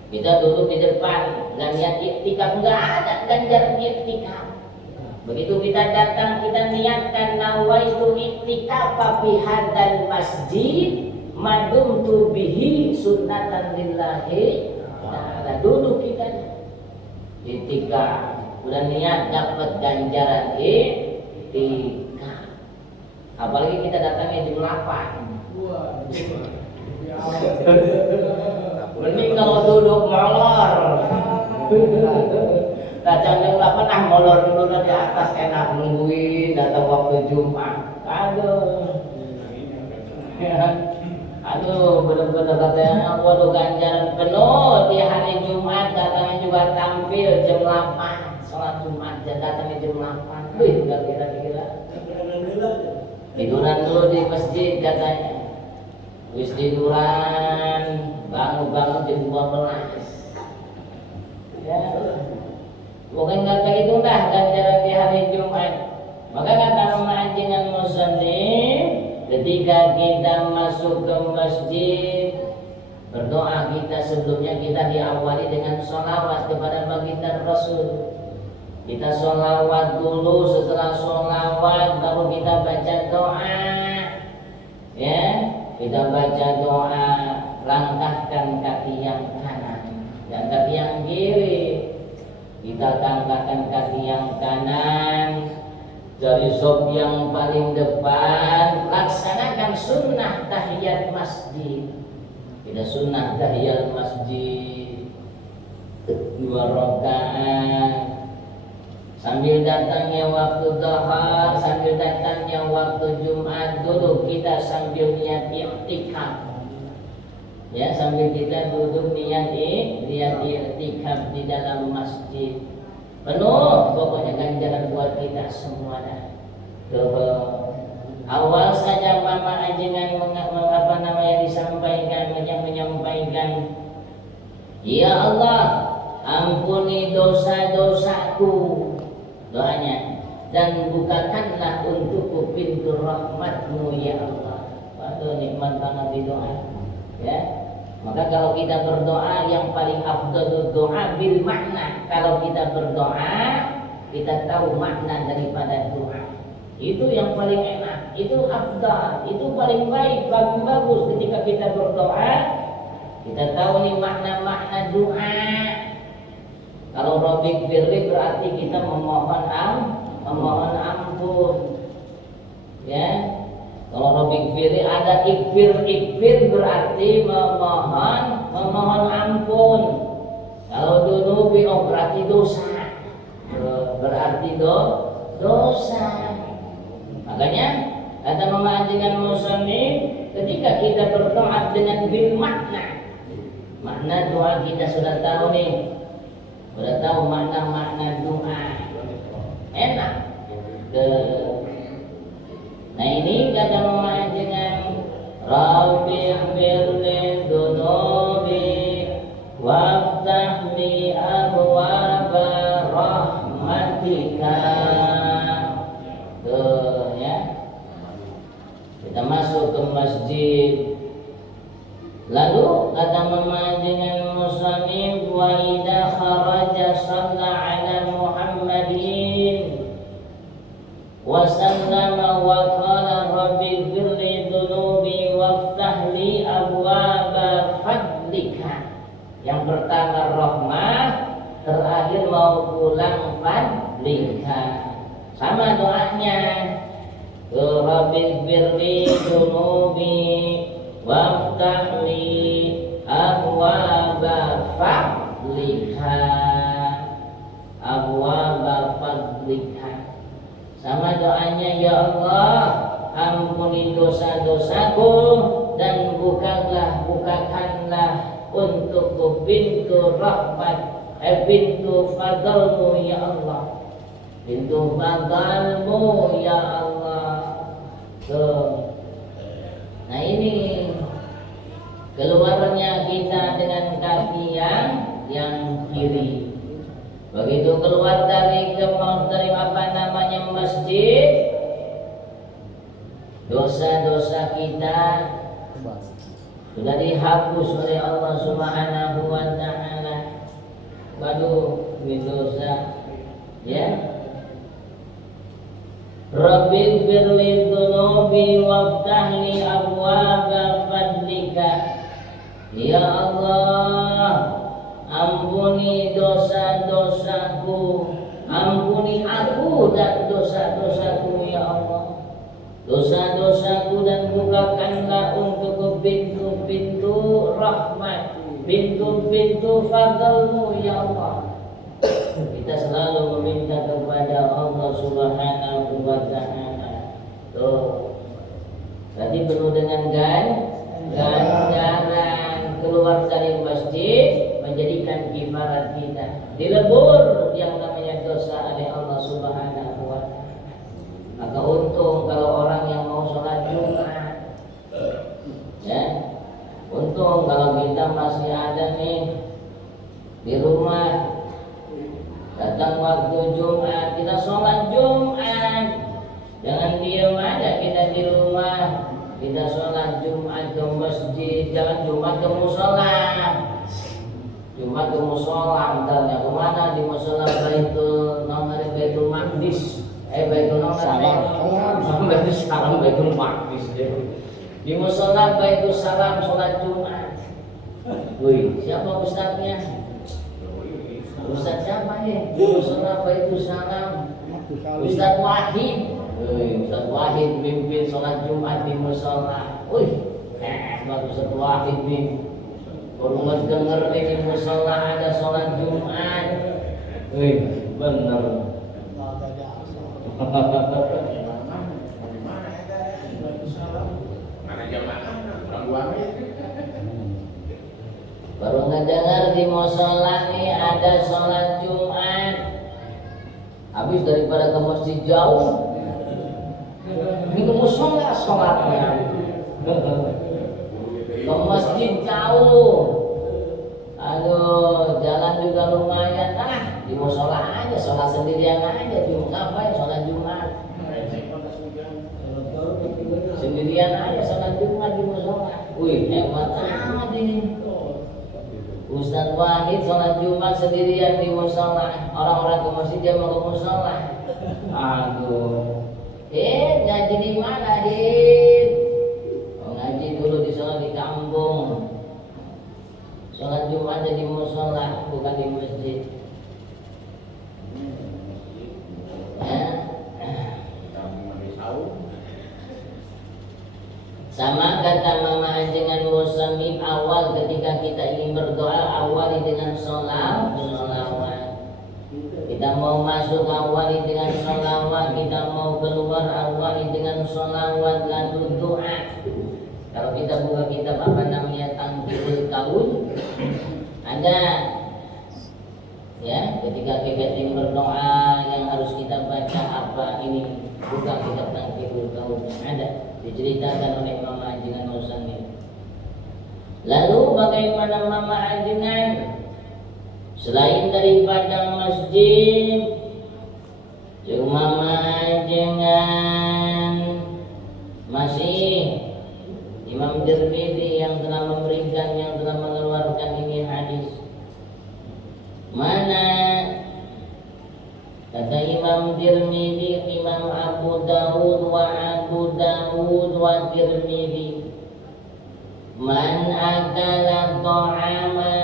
Kita duduk di depan, nggak niat i'tikaf, nggak ada ganjaran i'tikaf. Begitu kita datang, kita niatkan nawaitu i'tikaf fi hadzal masjid madumtu bihi sunnatan lillahi ta'ala. Duduk kita i'tikaf, udah niat dapat ganjaran i'tikaf. Apalagi kita datangnya jam 8. Mending kalau duduk molor. Datang jam 8 molor dulu di atas enak nungguin datang waktu Jumat. Aduh. Aduh, bener-bener katanya waduh ganjaran penuh di hari Jumat, datangnya juga tampil jam 8. Sholat Jumat datangnya jam 8. Wih, enggak kira-kira. Tiduran dulu di masjid katanya. Wis tiduran, bangun jam 12. Ya. Bukan kata itu dah ganjaran di hari Jumat. Maka kata Ma'anjingan Muslim, ketika kita masuk ke masjid, berdoa kita sebelumnya kita diawali dengan sholawat kepada baginda Rasul. Kita sholawat dulu, setelah sholawat baru kita baca doa. Ya, kita baca doa, langkahkan kaki yang kanan dan kaki yang kiri. Kita langkahkan kaki yang kanan dari sop yang paling depan. Laksanakan sunnah tahiyat masjid. Kita sunnah tahiyat masjid 2 rakaat. Sambil datangnya waktu duha, sambil datangnya waktu Jumat, duduk kita sambil niat i'tikaf. Ya, sambil kita duduk niat i'tikaf di dalam masjid. Penuh pokoknya ganjaran buat kita semua dah. Awal saja Mama Anjingan mengapa namanya disampaikan, menyampaikan, ya Allah, ampuni dosa-dosaku. Doanya, dan bukakanlah untukku pintu rahmatmu ya Allah. Waduh, nikmat banget di doa. Ya, maka kalau kita berdoa yang paling afdal doa bil makna. Kalau kita berdoa, kita tahu makna daripada doa. Itu yang paling enak, itu afdal, itu paling baik, paling bagus ketika kita berdoa. Kita tahu nih makna-makna doa. Kalau Rabbik firli berarti kita memohon ampun. Ya. Kalau Rabbik firli ada ikfir berarti memohon ampun. Kalau dunubi berarti dosa. Berarti dosa. Makanya kata Mama Anjingan Musani, ketika kita berdoa dengan bil makna doa kita sudah tahu nih. Sudah tahu makna doa, enak. Nah ini kata Mama Anjingan, Rabbi firli dunubi rahmatika. Tuh ya. Kita masuk ke masjid. Lalu kata mama dengan musannif, wa idza kharaja shalla ala Muhammadin wa sallama wa qala rabbi ighfirli dhunubi waftah li abwaaba fadlika. Yang pertama rahmah, terakhir mau pulang fadlika. Sama doanya, rabbi ighfirli dhunubi waftah li abwaaba fadlika. Abwaaba fadlika. Sama doanya, ya Allah, ampuni dosa-dosaku dan bukakanlah untukku pintu rahmat, pintu fadlmu ya Allah, pintu fadlmu ya Allah. Tuh. Nah ini keluarnya kita dengan kaki yang kiri. Begitu keluar dari masjid, dosa-dosa kita sudah dihapus oleh Allah Subhanahu wa taala. Waduh, ini dosa ya. Rabbi ighfirli dhunubi waftah li abwaaba fadlika. Ya Allah, ampuni dosa-dosaku, ampuni aku dan dosa-dosaku ya Allah. Dosa-dosaku dan bukakanlah untukku pintu-pintu rahmat, pintu-pintu fadlmu ya Allah. Kita selalu meminta kepada Allah Subhanahu wa taala. Tuh. Tadi penuh dengan ganjaran keluar dari masjid menjadikan kifarat kita. Dilebur yang namanya dosa oleh Allah Subhanahu wa taala. Maka untung kalau orang yang mau sholat Jumat. Ya. Untung kalau kita masih ada nih di rumah. Datang waktu Jumat, kita sholat Jumat. Jangan diam aja kita di rumah. Kita sholat Jumat ke masjid, jangan Jumat ke musola. Jumat ke musola, entarnya kemana? Di musola Baitul Maqdis. Baitul Maqdis. Di musola Baitul Salam sholat Jumat. Wih, siapa ustadznya? Ustaz siapa ya? Musola Baitul Salam. Ustaz Wahid. Ustaz Wahid mimpin sholat Jumat di musola. Wih, Ustaz Wahid nih. Baru denger nih di musola ada sholat Jumat. Wih, bener. Mana jamaah? Orang buangnya. Baru ngedengar di musola nih ada sholat Jumat. Habis daripada ke masjid jauh, ini ke musola sholatnya. Ke masjid jauh. Aduh, jalan juga lumayan. Di musola aja, sholat sendirian aja. Ngapain sholat Jumat? Sendirian aja sholat Jumat di musola. Wih, hebat amat ini. Ustaz Wahid sholat Jumat sendirian di musola. Orang-orang ke masjid dia mau ke musola. Aduh. Ngaji di mana, Oh, ngaji dulu di sana di kampung. Sholat Jumat di musola, bukan di masjid. Sama kata Mama Anjengan Musannif, awal ketika kita ingin berdoa awali dengan sholawat. Kita mau masuk awali dengan sholawat, kita mau keluar awali dengan sholawat, lalu doa. Kalau kita buka kitab apa namanya Tangkilul Qaul, ada ya ketika kita ingin berdoa yang harus kita baca apa ini, buka kitab Tangkilul Qaul, ada diceritakan oleh Mama Anjengan Musannif. Lalu bagaimana Mama Anjengan? Selain daripada masjid, Jumama dengan masih Imam Tirmidzi yang telah memberikan, yang telah mengeluarkan ini hadis. Mana kata Imam Tirmidzi, Imam Abu Dawud wa Tirmidzi, man akala ta'ama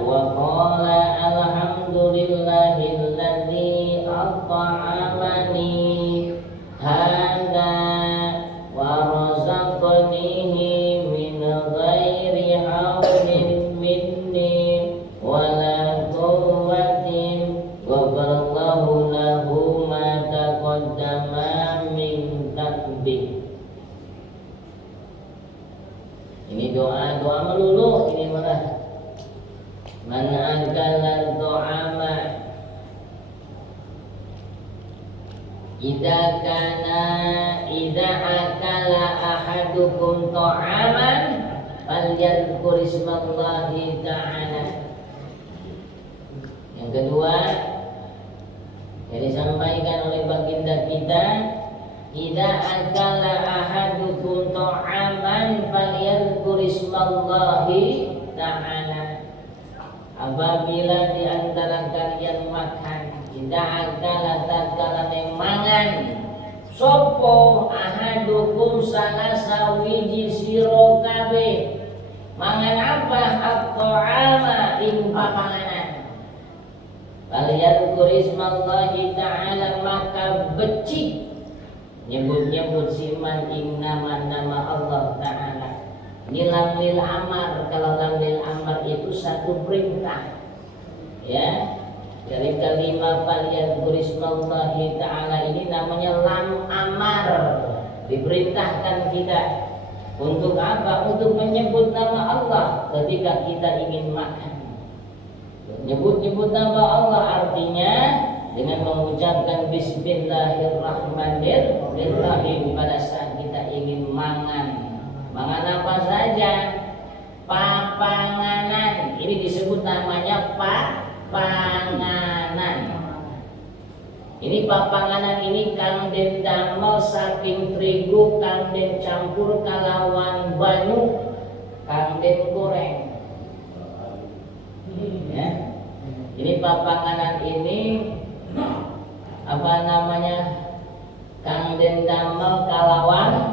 wa qala alhamdulillahilladzi at'amani hadza wa razaqanihi min ghairi haulin minni wala quwwatin ghafarallahu lahu ma taqaddama min dhanbi. Ini doa melulu ini malah. Man akala ta'ama idza akala ahadukum ta'aman falyadhkur ismallahi ta'ala. Yang kedua yang disampaikan oleh baginda kita, idza akala ahadukum ta'aman falyadhkur ismallahi ta'ala. Apabila di antara kalian makan, tidak akala tatkala mangan sopo ahadukum salah sawiji siro kabeh mangan apa? At-ta'ama ing papanganan. Kalian kurismallahi ta'ala maka becik nyebut-nyebut siman ing nama-nama Allah Ta'ala. Ini lamlil amar. Kalau lamlil amar itu satu perintah, ya. Dari kalimat faliyadhkur ismallahi ta'ala ini namanya lam amar. Diperintahkan kita untuk apa? Untuk menyebut nama Allah ketika kita ingin makan. Nyebut-nyebut nama Allah artinya dengan mengucapkan bismillahirrahmanirrahim pada saat kita ingin mangan. Mangan apa saja? Papanganan. Ini disebut namanya papanganan. Ini papanganan ini kang den damel saking terigu, kang den campur kalawan banyu, kang den goreng. Ya. Ini papanganan ini apa namanya? Kang den damel kalawan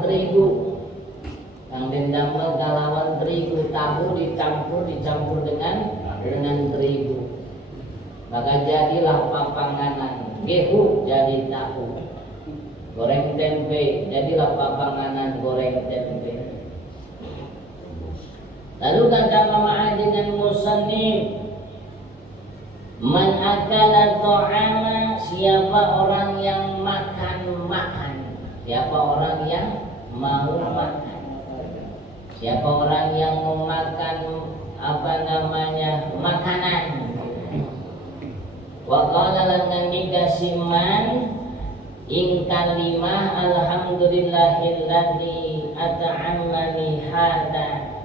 terigu. Kang den damel kalawan terigu, tahu dicampur dengan terigu. Maka jadilah papanganan. Gehu jadi tahu. Goreng tempe jadilah papanganan goreng tempe. Lalu kata Mama dengan musannif, man akala ta'ama, siapa orang yang makan. Siapa orang yang mau makan. Siapa orang yang mau makan makanan. Wa qala lan siman ing kalimah alhamdulillahilladzi at'amani hadza.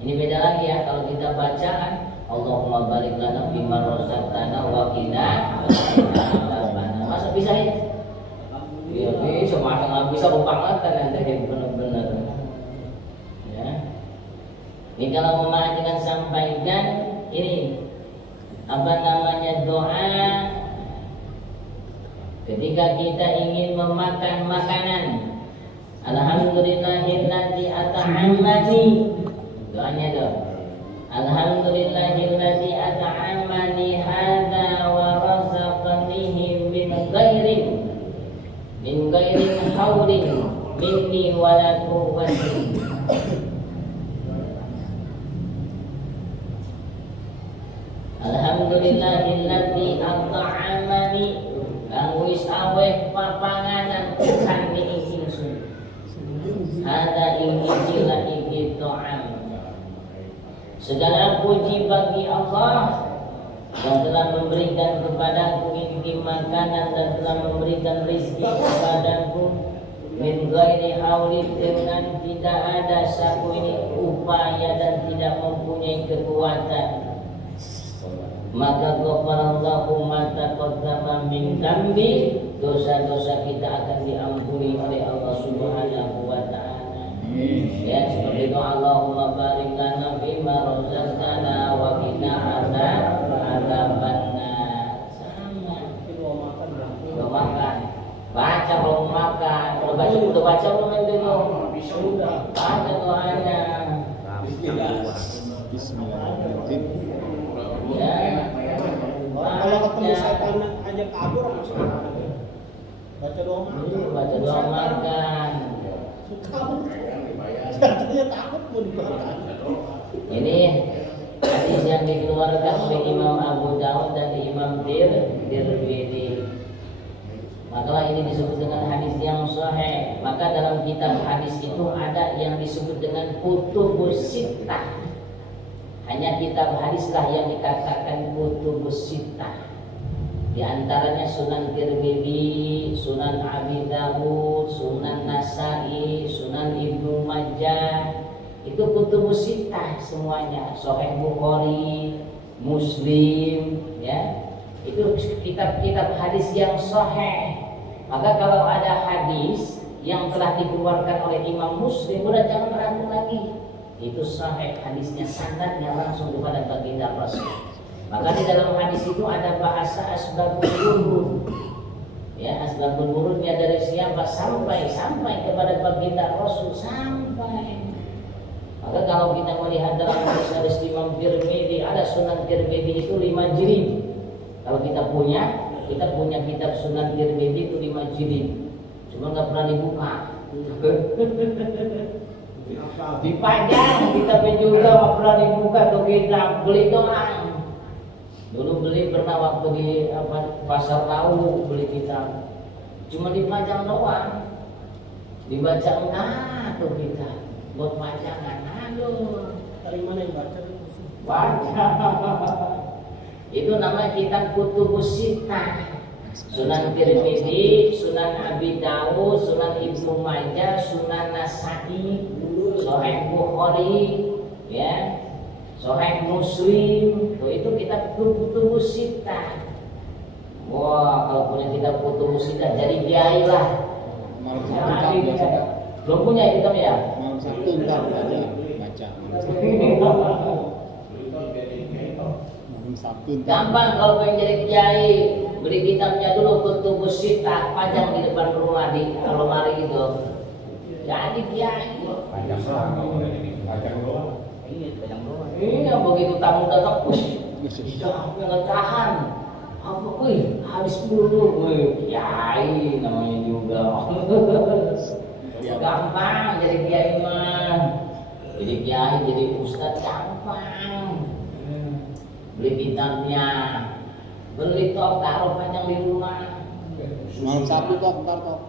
Ini beda lagi ya kalau kita baca kan, Allahumma barik lana fima razaqtana wa qina adzabannar. Masa bisa ya? Ya bisa, masa nggak bisa banget nanti benar-benar. Ya. Ini kalau Mama dengan sampaikan ini doa ketika kita ingin memakan makanan. Alhamdulillahilladzi at'amani. Doanya dong. Alhamdulillahilladzi at'amani hadza wa razaqanihi min ghairi haulin minni wala quwwatin. Alhamdulillahilladzi at'amani kang wis aweh papanganan kan ing ingsun. Hadza ing iki ta'am. Segala puji bagi Allah yang telah memberikan kepadaku ini makanan dan telah memberikan rezeki kepadaku min ghairi haulin, dengan tidak ada saku ini upaya dan tidak mempunyai kekuatan. Maka ghafarallahu ma taqaddama min min dambi, dosa-dosa kita akan diampuni oleh Allah Subhanahu wa taala. Ya, seperti doa Allahumma barik lana fima razaqtana wa qina adzabannar. Sama. Doa makan. Baca belum makan. Udah baca belum itu? Baca doanya. Bismillahirrahmanirrahim. Ya. Kalau ketemu setan aja kabur maksudnya. Baca doa makan. Baca doa makan. Kabur. Setannya takut mau dimakan. Ini hadis yang dikeluarkan oleh Imam Abu Dawud dan Imam Tirmidzi. Maka ini disebut dengan hadis yang sahih. Maka dalam kitab hadis itu ada yang disebut dengan kutubus sittah. Hanya kitab hadislah yang dikatakan kutubus sittah. Di antaranya Sunan Tirmidzi, Sunan Abi Dawud, Sunan Nasa'i, Sunan Ibnu Majah. Itu kutubus sittah semuanya. Sahih Bukhari, Muslim, ya. Itu kitab-kitab hadis yang sahih. Maka kalau ada hadis yang telah dikeluarkan oleh Imam Muslim, udah jangan ragu lagi. Itu sahih, hadisnya sanadnya langsung kepada baginda Rasul. Maka di dalam hadis itu ada bahasa asbabul wurud. Ya, asbabul wurudnya dari siapa sampai kepada baginda Rasul sampai. Maka kalau kita melihat dalam hadis Imam Tirmidzi, ada Sunan Tirmidzi itu 5 jilid. Kalau kita punya kitab Sunan Tirmidzi itu 5 jilid. Cuma nggak pernah dibuka. Dipajang kitabnya juga nggak pernah dibuka tuh kitab, beli doang. Dulu beli pernah waktu di pasar tahu beli kitab. Cuma dipajang doang. Dibaca enggak tuh kitab. Buat pajangan. Aduh. Dari mana yang baca? Baca. Itu namanya kitab kutubus sittah. Sunan Tirmidzi, Sunan Abi Dawud, Sunan Ibnu Majah, Sunan Nasa'i, Sahih Bukhari, ya, Sahih Muslim. Itu kitab kutubus sittah. Wah, kalau punya kitab kutubus sittah jadi kiai lah. Malam Sabtu ntar biasanya. Belum punya kitab ya? Malam Sabtu ntar ada baca. Malam Sabtu ntar. Gampang kalau pengen jadi kiai, beli kitabnya dulu kutubus sittah, pajang di depan rumah di almari gitu. Jadi kiai. Panjang doang. Iya, begitu tamu datang, nggak tahan. Apa, habis dulu, kiai namanya juga. Gampang jadi kiai mah. Jadi kiai, jadi ustadz gampang. Beli kitabnya, beli tok, taruh panjang di rumah. Malam Sabtu tok, ntar tok.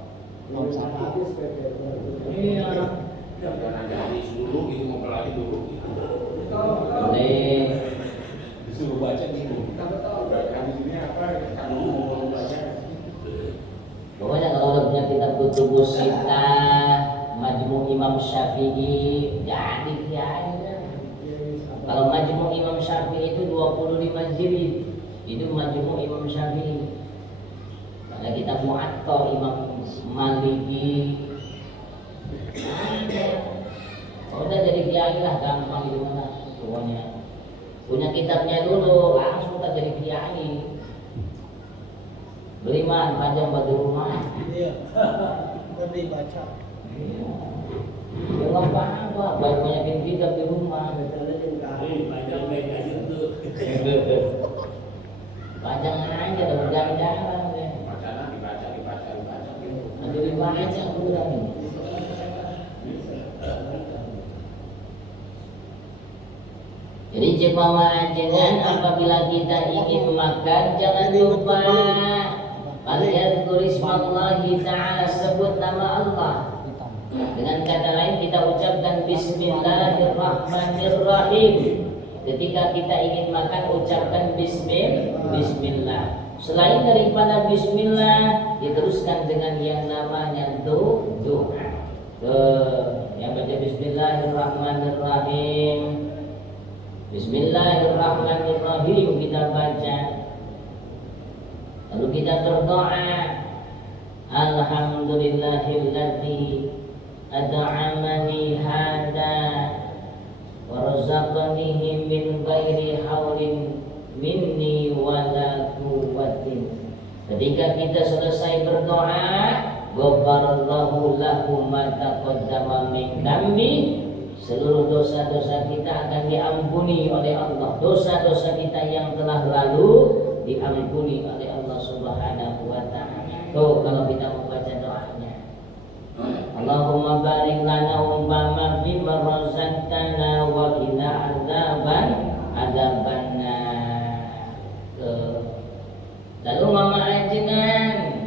Malam Sabtu. Iya. Jangan ada hadis dulu gitu, ngobrol lagi dulu. Boleh. Disuruh baca gitu. Hadis ini apa? Kamu mau baca? Pokoknya kalau udah punya kitab kutubus sittah, Majmu' Imam Syafi'i, jadi kiai. Kalau Majmu' Imam Syafi'i itu 25 jilid. Itu Majmu' Imam Syafi'i. Ada kitab Mu'atta Imam Maliki. Udah jadi kiai lah, gampang gitu mana semuanya. Punya kitabnya dulu, langsung tak jadi kiai. Beli man, panjang bagi rumah. Iya. Beli baca. Iya. Ya nggak apa-apa, banyakin kitab di rumah. Panjang baik aja tuh. Panjang aja, ada berjalan-jalan deh. Bacaan dibaca gitu. Nanti dibaca udah nih. Jadi jemaah jangan apabila kita ingin makan jangan lupa Bismillahi ta'ala, sebut nama Allah. Dengan kata lain kita ucapkan Bismillahirrahmanirrahim. Ketika kita ingin makan ucapkan Bismillah. Selain daripada Bismillah diteruskan dengan yang namanya doa. Yang baca Bismillahirrahmanirrahim. Bismillahirrahmanirrahim kita baca. Lalu kita berdoa, alhamdulillahilladzi ad'amani hada wa razaqanihi min ghairi haulin minni wala quwwatin. Ketika kita selesai berdoa, ghafarallahu lahu ma taqaddama min dambi, seluruh dosa-dosa kita akan diampuni oleh Allah. Dosa-dosa kita yang telah lalu diampuni oleh Allah Subhanahu wa ta'ala. Tuh kalau kita membaca doanya, Allahumma barik lana umpama bima razaqtana wa qina adzabanna. Lalu mama ajengan,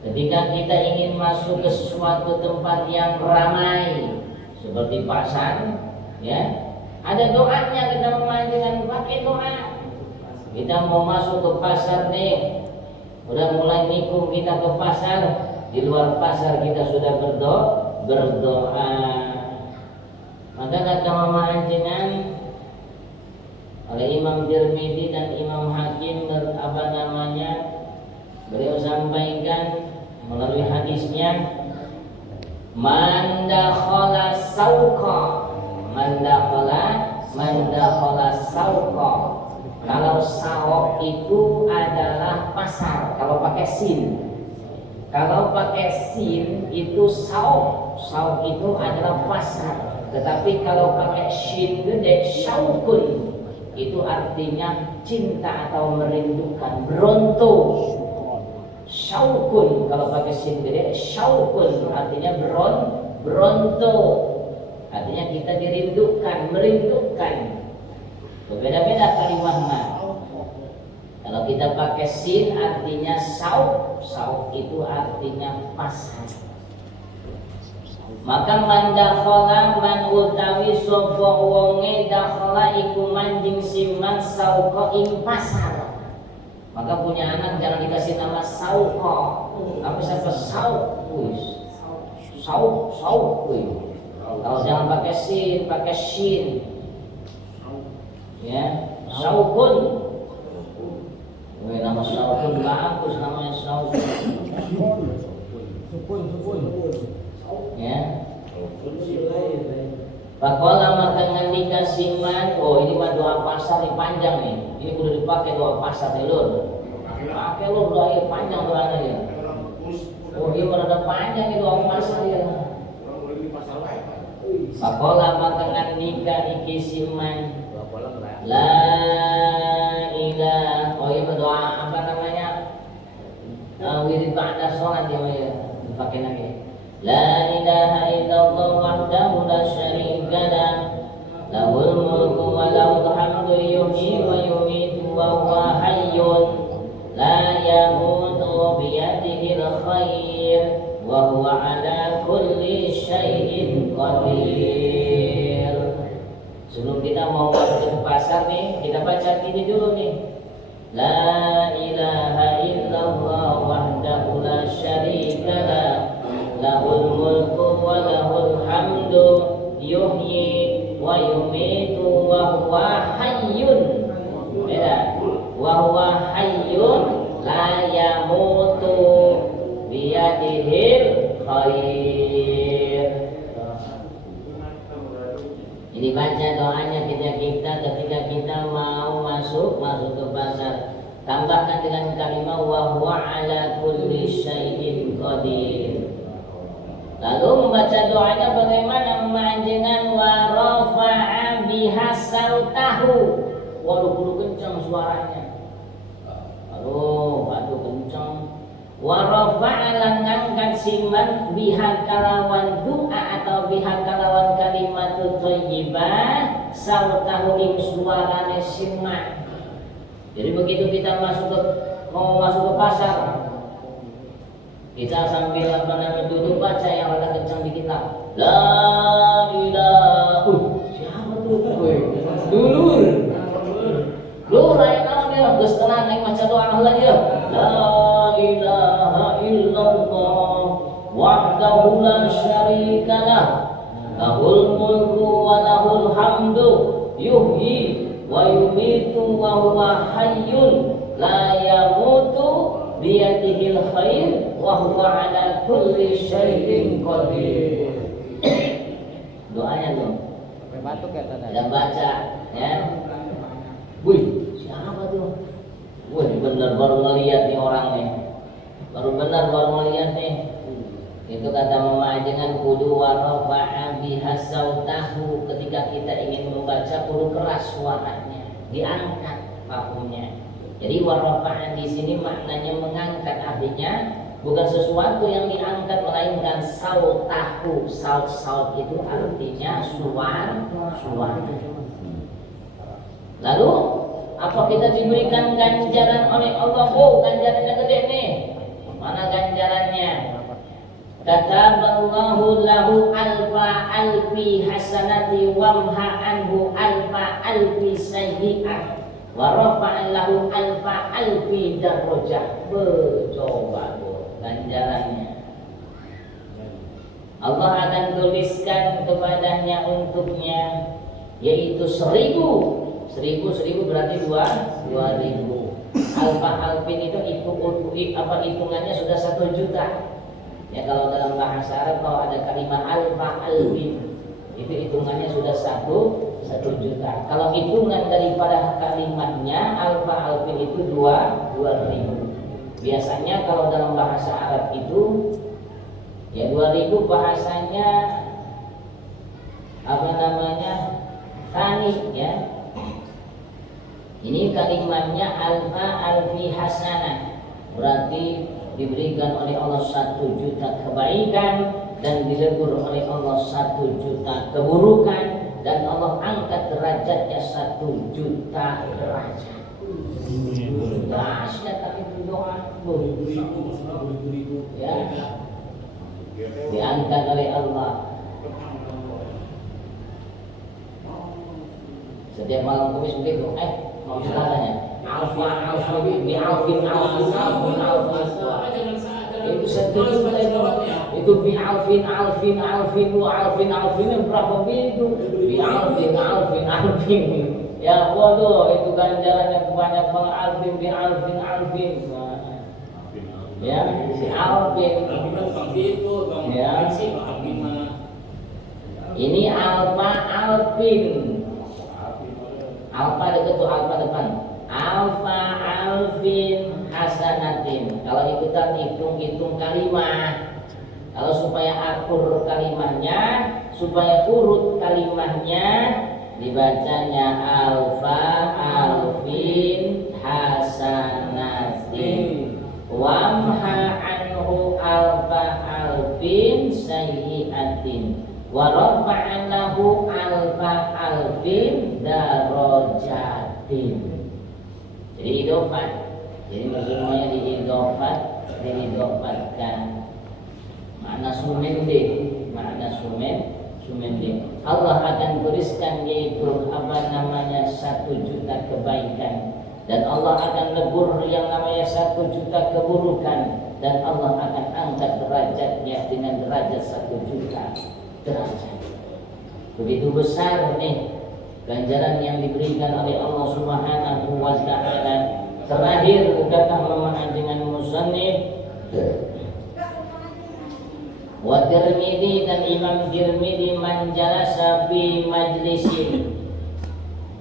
ketika kita ingin masuk ke sesuatu tempat yang ramai seperti pasar, ya, ada doanya. Kita mama ajengan pakai doa. Kita mau masuk ke pasar nih, udah mulai nikung kita ke pasar, di luar pasar kita sudah berdoa. Maka kata mama anjengan oleh Imam Tirmidzi dan Imam Hakim beliau sampaikan melalui hadisnya, man dakhala sauqa, kalau sauk itu adalah pasar, kalau pakai sin. Kalau pakai sin itu sauk, sauk itu adalah pasar. Tetapi kalau pakai shin gede, syaukun, itu artinya cinta atau merindukan, beronto. Syaukun kalau pakai sin gede, syaukun artinya beronto. Artinya kita dirindukan, merindukan. Berbeda-beda kalimat mah. Kalau kita pakai sin artinya sauk, sauk itu artinya pasar. Maka man dakhala man utawi sapa wonge dakhala iku manjing siman sauqa ing pasar. Maka punya anak jangan dikasih nama sauqa. Apa siapa sauk? Sauk. Kalau jangan pakai sin, pakai shin. Ya, saukun. Nama saukun bagus, namanya saukun. Ya. Pakola maka ngendika siman, oh ini mah doa pasar ini panjang nih. Ini kudu dipakai doa pasar nih lur. Pakai lur doa ini panjang doanya ya. Oh ini rada panjang nih doa pasar ya. Pakola maka ngendika iki siman, la ilaha, oh ini berdoa apa namanya? Wirid ba'da sholat ya, dipakai lagi. La ilaha illallah wahdahu la syarika lah, lahul mulku wa lahul hamdu yuhyi wa yumiitu wa huwa hayyun la yamutu biyadihil khair wa huwa ala kulli syai'in qadir. Sebelum kita mau masuk ke pasar nih, kita baca ini dulu nih. La ilaha illallah wahdahu la syarika lah, lahul mulku wa lahul hamdu yuhyi wa yumitu wa huwa hayyun. Beda. Wa huwa hayyun la yamutu biyadihil khair. Ini baca doanya ketika kita mau masuk ke pasar. Tambahkan dengan kalimat wa huwa ala kulli syai'in qadir. Lalu membaca doanya bagaimana memanjangkan wa rafa'a biha sautahu. Waduh kudu kencang suaranya. Aduh kencang. Wa rafa'a lan ngangkat siman biha kalawan doa atau biha kalawan kalimat thayyibah sautahu ing suarane siman. Jadi begitu kita mau masuk ke pasar, kita sambil duduk baca yang rada kencang dikit lah. La ilaha. Siapa tuh? Dulur. Lu lain naon ya, geus tenang nek maca doa Allah ya. La ilaha illallah wahdahu la syarika lah, lahul mulku wa lahul hamdu yuhyi wa yumitu wa huwa hayyun la yamutu biyadihil khair wa huwa ala kulli syai'in qadir. Doanya tuh. Batuk ya tadi. Ada baca ya. Wih, siapa tuh? Wih, bener baru ngeliat nih orang nih. Baru ngeliat nih. Itu kata Mama Ajengan, kudu wa rafa'a biha sautahu. Ketika kita ingin membaca kudu keras suaranya, diangkat bahunya. Jadi wa rafa'a di sini maknanya mengangkat, artinya bukan sesuatu yang diangkat melainkan sautahu. Saut itu artinya suara. Lalu apa kita diberikan ganjaran oleh Allah? Oh, ganjarannya gede nih. Mana ganjarannya? Kataballahu lahu alfi hasanati wamha anhu alfi sayyi'ah wa rafa'a lahu alfi darajah. Coba ganjarannya. Allah akan tuliskan kepadanya untuknya yaitu 1000 berarti 2000. Alfin itu hitungannya sudah 1 juta. Ya, kalau dalam bahasa Arab kalau ada kalimat alfin itu hitungannya sudah 1 juta. Kalau hitungan daripada kalimatnya alfin itu 2000. Biasanya kalau dalam bahasa Arab itu ya 2000 bahasanya tani ya. Ini kalimatnya alfi hasanah, berarti diberikan oleh Allah 1 juta kebaikan dan dilebur oleh Allah 1 juta keburukan, dan Allah angkat derajatnya 1 juta derajat. Dahsyat tapi berdoa ya, diangkat oleh Allah. Setiap malam Kamis begitu, mau katanya alfin itu 1 juta itu bi alfin berapa itu bi alfin ya waduh, itu ganjarannya banyak banget. Alfin bi alfin ya si alfin ya. Ini alfin alfa dekat tuh, alfa depan. Alfin hasanatin. Kalau ikutan hitung kalimat. Kalau supaya akur kalimatnya, supaya urut kalimatnya, dibacanya alfin hasanatin. Wamha anhu alfin sayyi'atin. Wa rafa'an lahu alfin darajatin. Jadi idofat. Jadi semuanya diidofatkan. Makna sumen deh. Allah akan tuliskan yaitu 1 juta kebaikan, dan Allah akan lebur yang namanya 1 juta keburukan, dan Allah akan angkat derajatnya dengan derajat 1 juta derajat. Begitu besar nih ganjaran yang diberikan oleh Allah Subhanahu wa ta'ala. Terakhir kata Mama Ajengan musannif wa Tirmidzi, dan Imam Tirmidzi, man jalasa fi majlisin.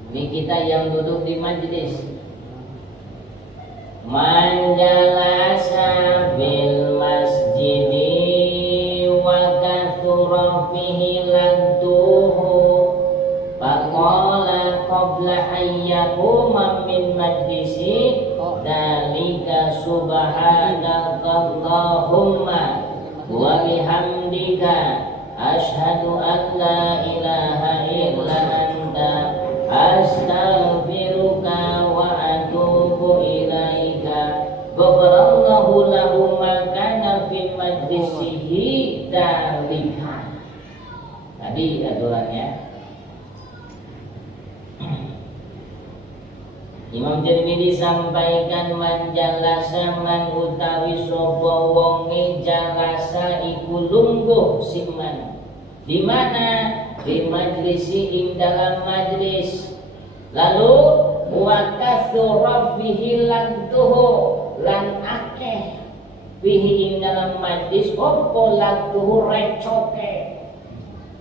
Ini kita yang duduk di majlis. Man jalasa fil masjidi wa kathura fihi lantuhu faqala qabla ayyakuma min majlisi dalika subhanakallahumma wa bihamdika asyhadu an la ilaha illa anta astaghfiruka wa atubu ilaika. Ghafarallahu lahu ma kana fi majlisihi dalika. Tadi aturannya. Imam Tirmidzi sampaikan man jalasa man utawi sapa wonge jalasa iku lungguh siman. Di mana? Di majlisi, ing dalam majlis. Lalu wa katsura fihi lantuhu, lan akeh fihi ing dalam majlis opo lagu recoke.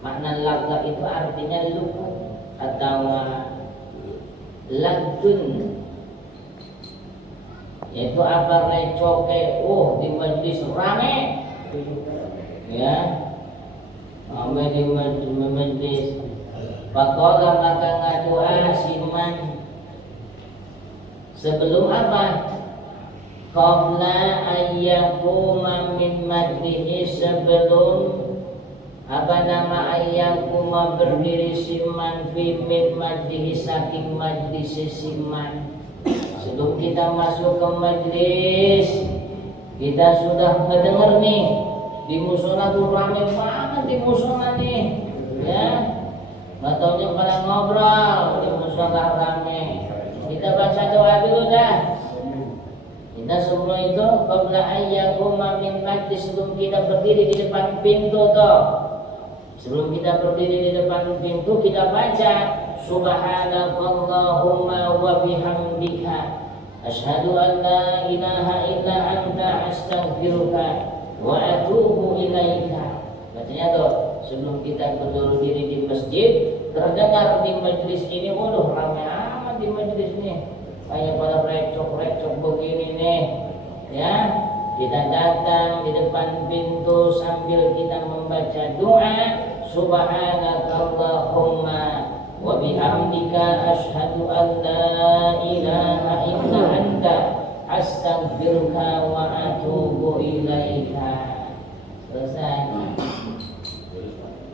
Makna laga itu artinya lugu atau lagun, yaitu apa recoke. Di majlis rame ya, sampai di majlis pakola maka ngadua siman sebelum apa? Qabla ayyakuma min majlihi, sebelum apa nama ayyakuma berdiri siman fi min majlihi, saking majlis siman. Sebelum kita masuk ke majlis, kita sudah mendengar nih di musola tuh rame banget di musola nih, ya. Nggak taunya pada ngobrol di musola rame. Kita baca doa dulu dah. Kita semua itu qabla ayyakuma min majlis, sebelum kita berdiri di depan pintu tuh. Sebelum kita berdiri di depan pintu, kita baca Subhanakallahumma wa bihamdika asyhadu an la ilaha illa anta astaghfiruka wa atubu ilaika. Bacanya tuh sebelum kita berdiri di masjid, terdengar di majlis ini, waduh ramai amat di majlis ini, kayak pada recok-recok begini nih, ya. Kita datang di depan pintu sambil kita membaca doa Subhanakallahumma wa bihamdika asyhadu an la ilaha illa anta astaghfiruka wa atubu ilaika. Selesai.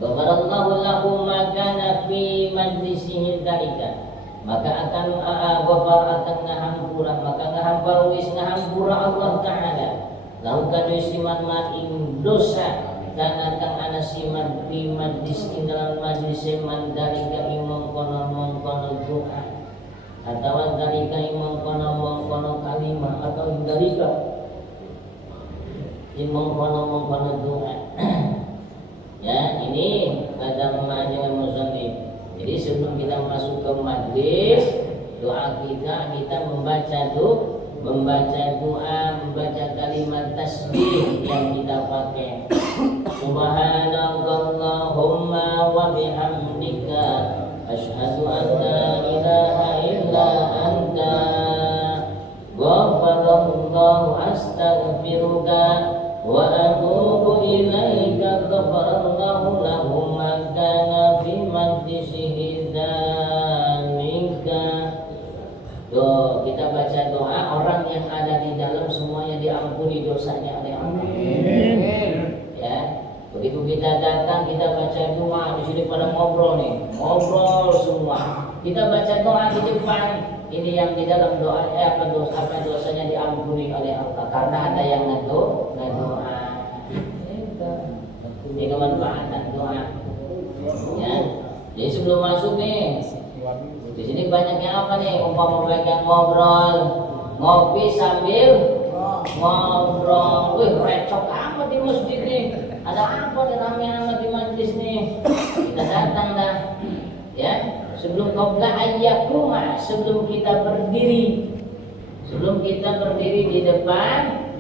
Ghafarallahu lahu ma kana fi majlisihi dzalika. Maka akan ghafar akan ngahampura, maka ngahampura wis ngahampura Allah Ta'ala lahu kanu siman ma ing dosa kana kang ana siman fi majlis ing dalam majlis mandalika imong kono doa atau dalika imong kono kalimah atau dalika imong kono doa. Ya, ini ada pemahaman musannif. Jadi sebelum kita masuk ke majlis, doa kita membaca doa, membaca kalimat tasbih yang kita pakai. Subhanakallahumma wa bihamdika asyhadu an la ilaha illa anta ghafarallahu astaghfiruka wa atubu ilaika ghafarallahu lahu ma kana fi majlisihi dzalika. Tuh, kita baca doa, orang yang ada di dalam semuanya diampuni dosanya oleh Allah. Ya, begitu kita datang kita baca doa, di sini pada ngobrol nih, ngobrol semua. Kita baca doa di depan, ini yang di dalam doa apa dosanya diampuni oleh Allah karena ada yang ngedoa. Ini kemanfaatan doa. Ya, jadi sebelum masuk nih, di sini banyaknya apa nih? Umpama mereka ngobrol, ngopi sambil ngobrol. Wih, recok amat di masjid nih. Ada apa nih rame amat di majlis nih? Kita datang dah. Ya, sebelum qabla ayyakuma, sebelum kita berdiri. Sebelum kita berdiri di depan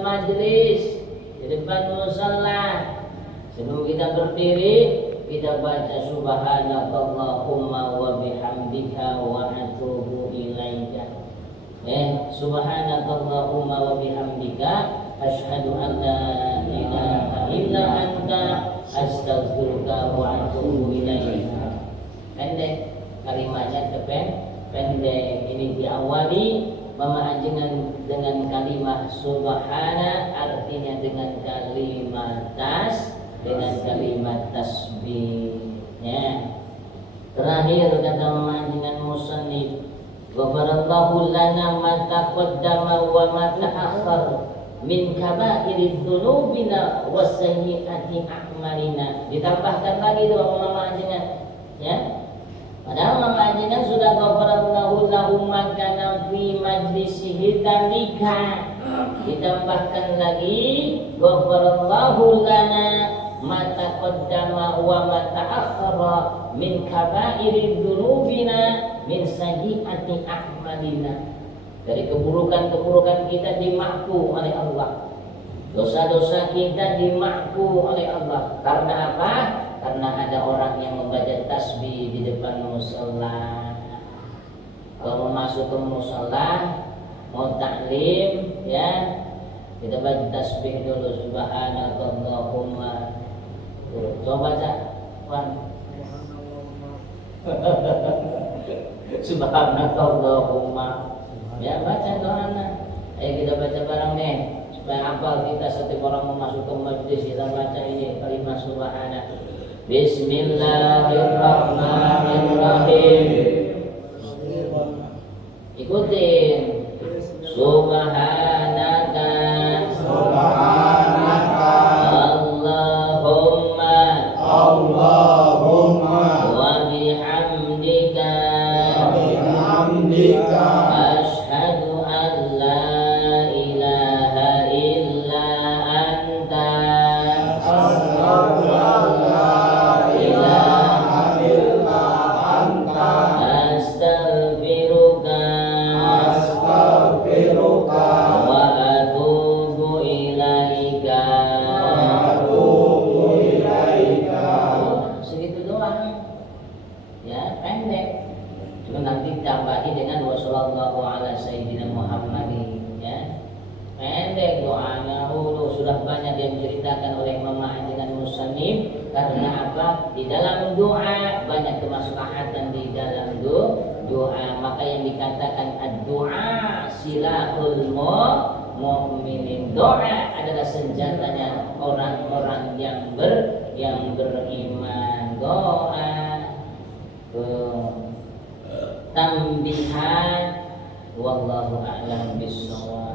majlis, di depan musalla. Sebelum kita berdiri, kita baca Subhanakallahumma wa bihamdika wa atubu ilaika. Subhanakallahumma wa bihamdika asyhadu an la ilaha illa anta astaghfiruka wa atubu ilaika. Pendek kalimatnya, pendek. Ini diawali pemahaman dengan kalimat subhana, artinya dengan kalimat kalimat tasbih. Ya. Terakhir kata pemahaman musannif, ghafarallahu lana ma taqaddama wa ma ta'akhkhar min kaba'iri dzunubina wasayyi'ati a'malina. Ditambahkan lagi itu pemahaman, ya. Padahal pemahaman sudah ghafarallahu lahu ma kana fi majlisihi dzalika. Ditambahkan lagi ghafarallahu lana ma taqaddama wa ma ta'akhkhara min kaba'iri dzunubina min sayyi'ati a'malina. Dari keburukan-keburukan kita dimaafkan oleh Allah. Dosa-dosa kita dimaafkan oleh Allah. Karena apa? Karena ada orang yang membaca tasbih di depan musala. Kalau mau masuk ke musala, mau taklim, ya kita baca tasbih dulu. Subhanallahumma. Coba baca, Wan. Subhanallahumma. Ya baca doanya. Ayo kita baca bareng nih supaya hafal kita setiap orang mau masuk ke majlis kita baca ini kalimat subhana. Bismillahirrahmanirrahim. Ikutin. Subhanaka. Allahumma. Wa bihamdika. Asyhadu an la ilaha illa anta. Astaghfiruka wa atubu ilaika. Segitu doang. Ya, pendek. Cuma nanti tambahi dengan wassallallahu ala sayyidina Muhammadin, ya. Pendek doanya. Sudah banyak yang diceritakan oleh Mama dengan musannif. Karena apa? Di dalam doa banyak kemaslahatan di dalam doa. Maka yang dikatakan ad-doa silahul mu'minin. Doa adalah senjatanya orang-orang yang beriman. Doa. Tambihan wallahu a'lam bishawab.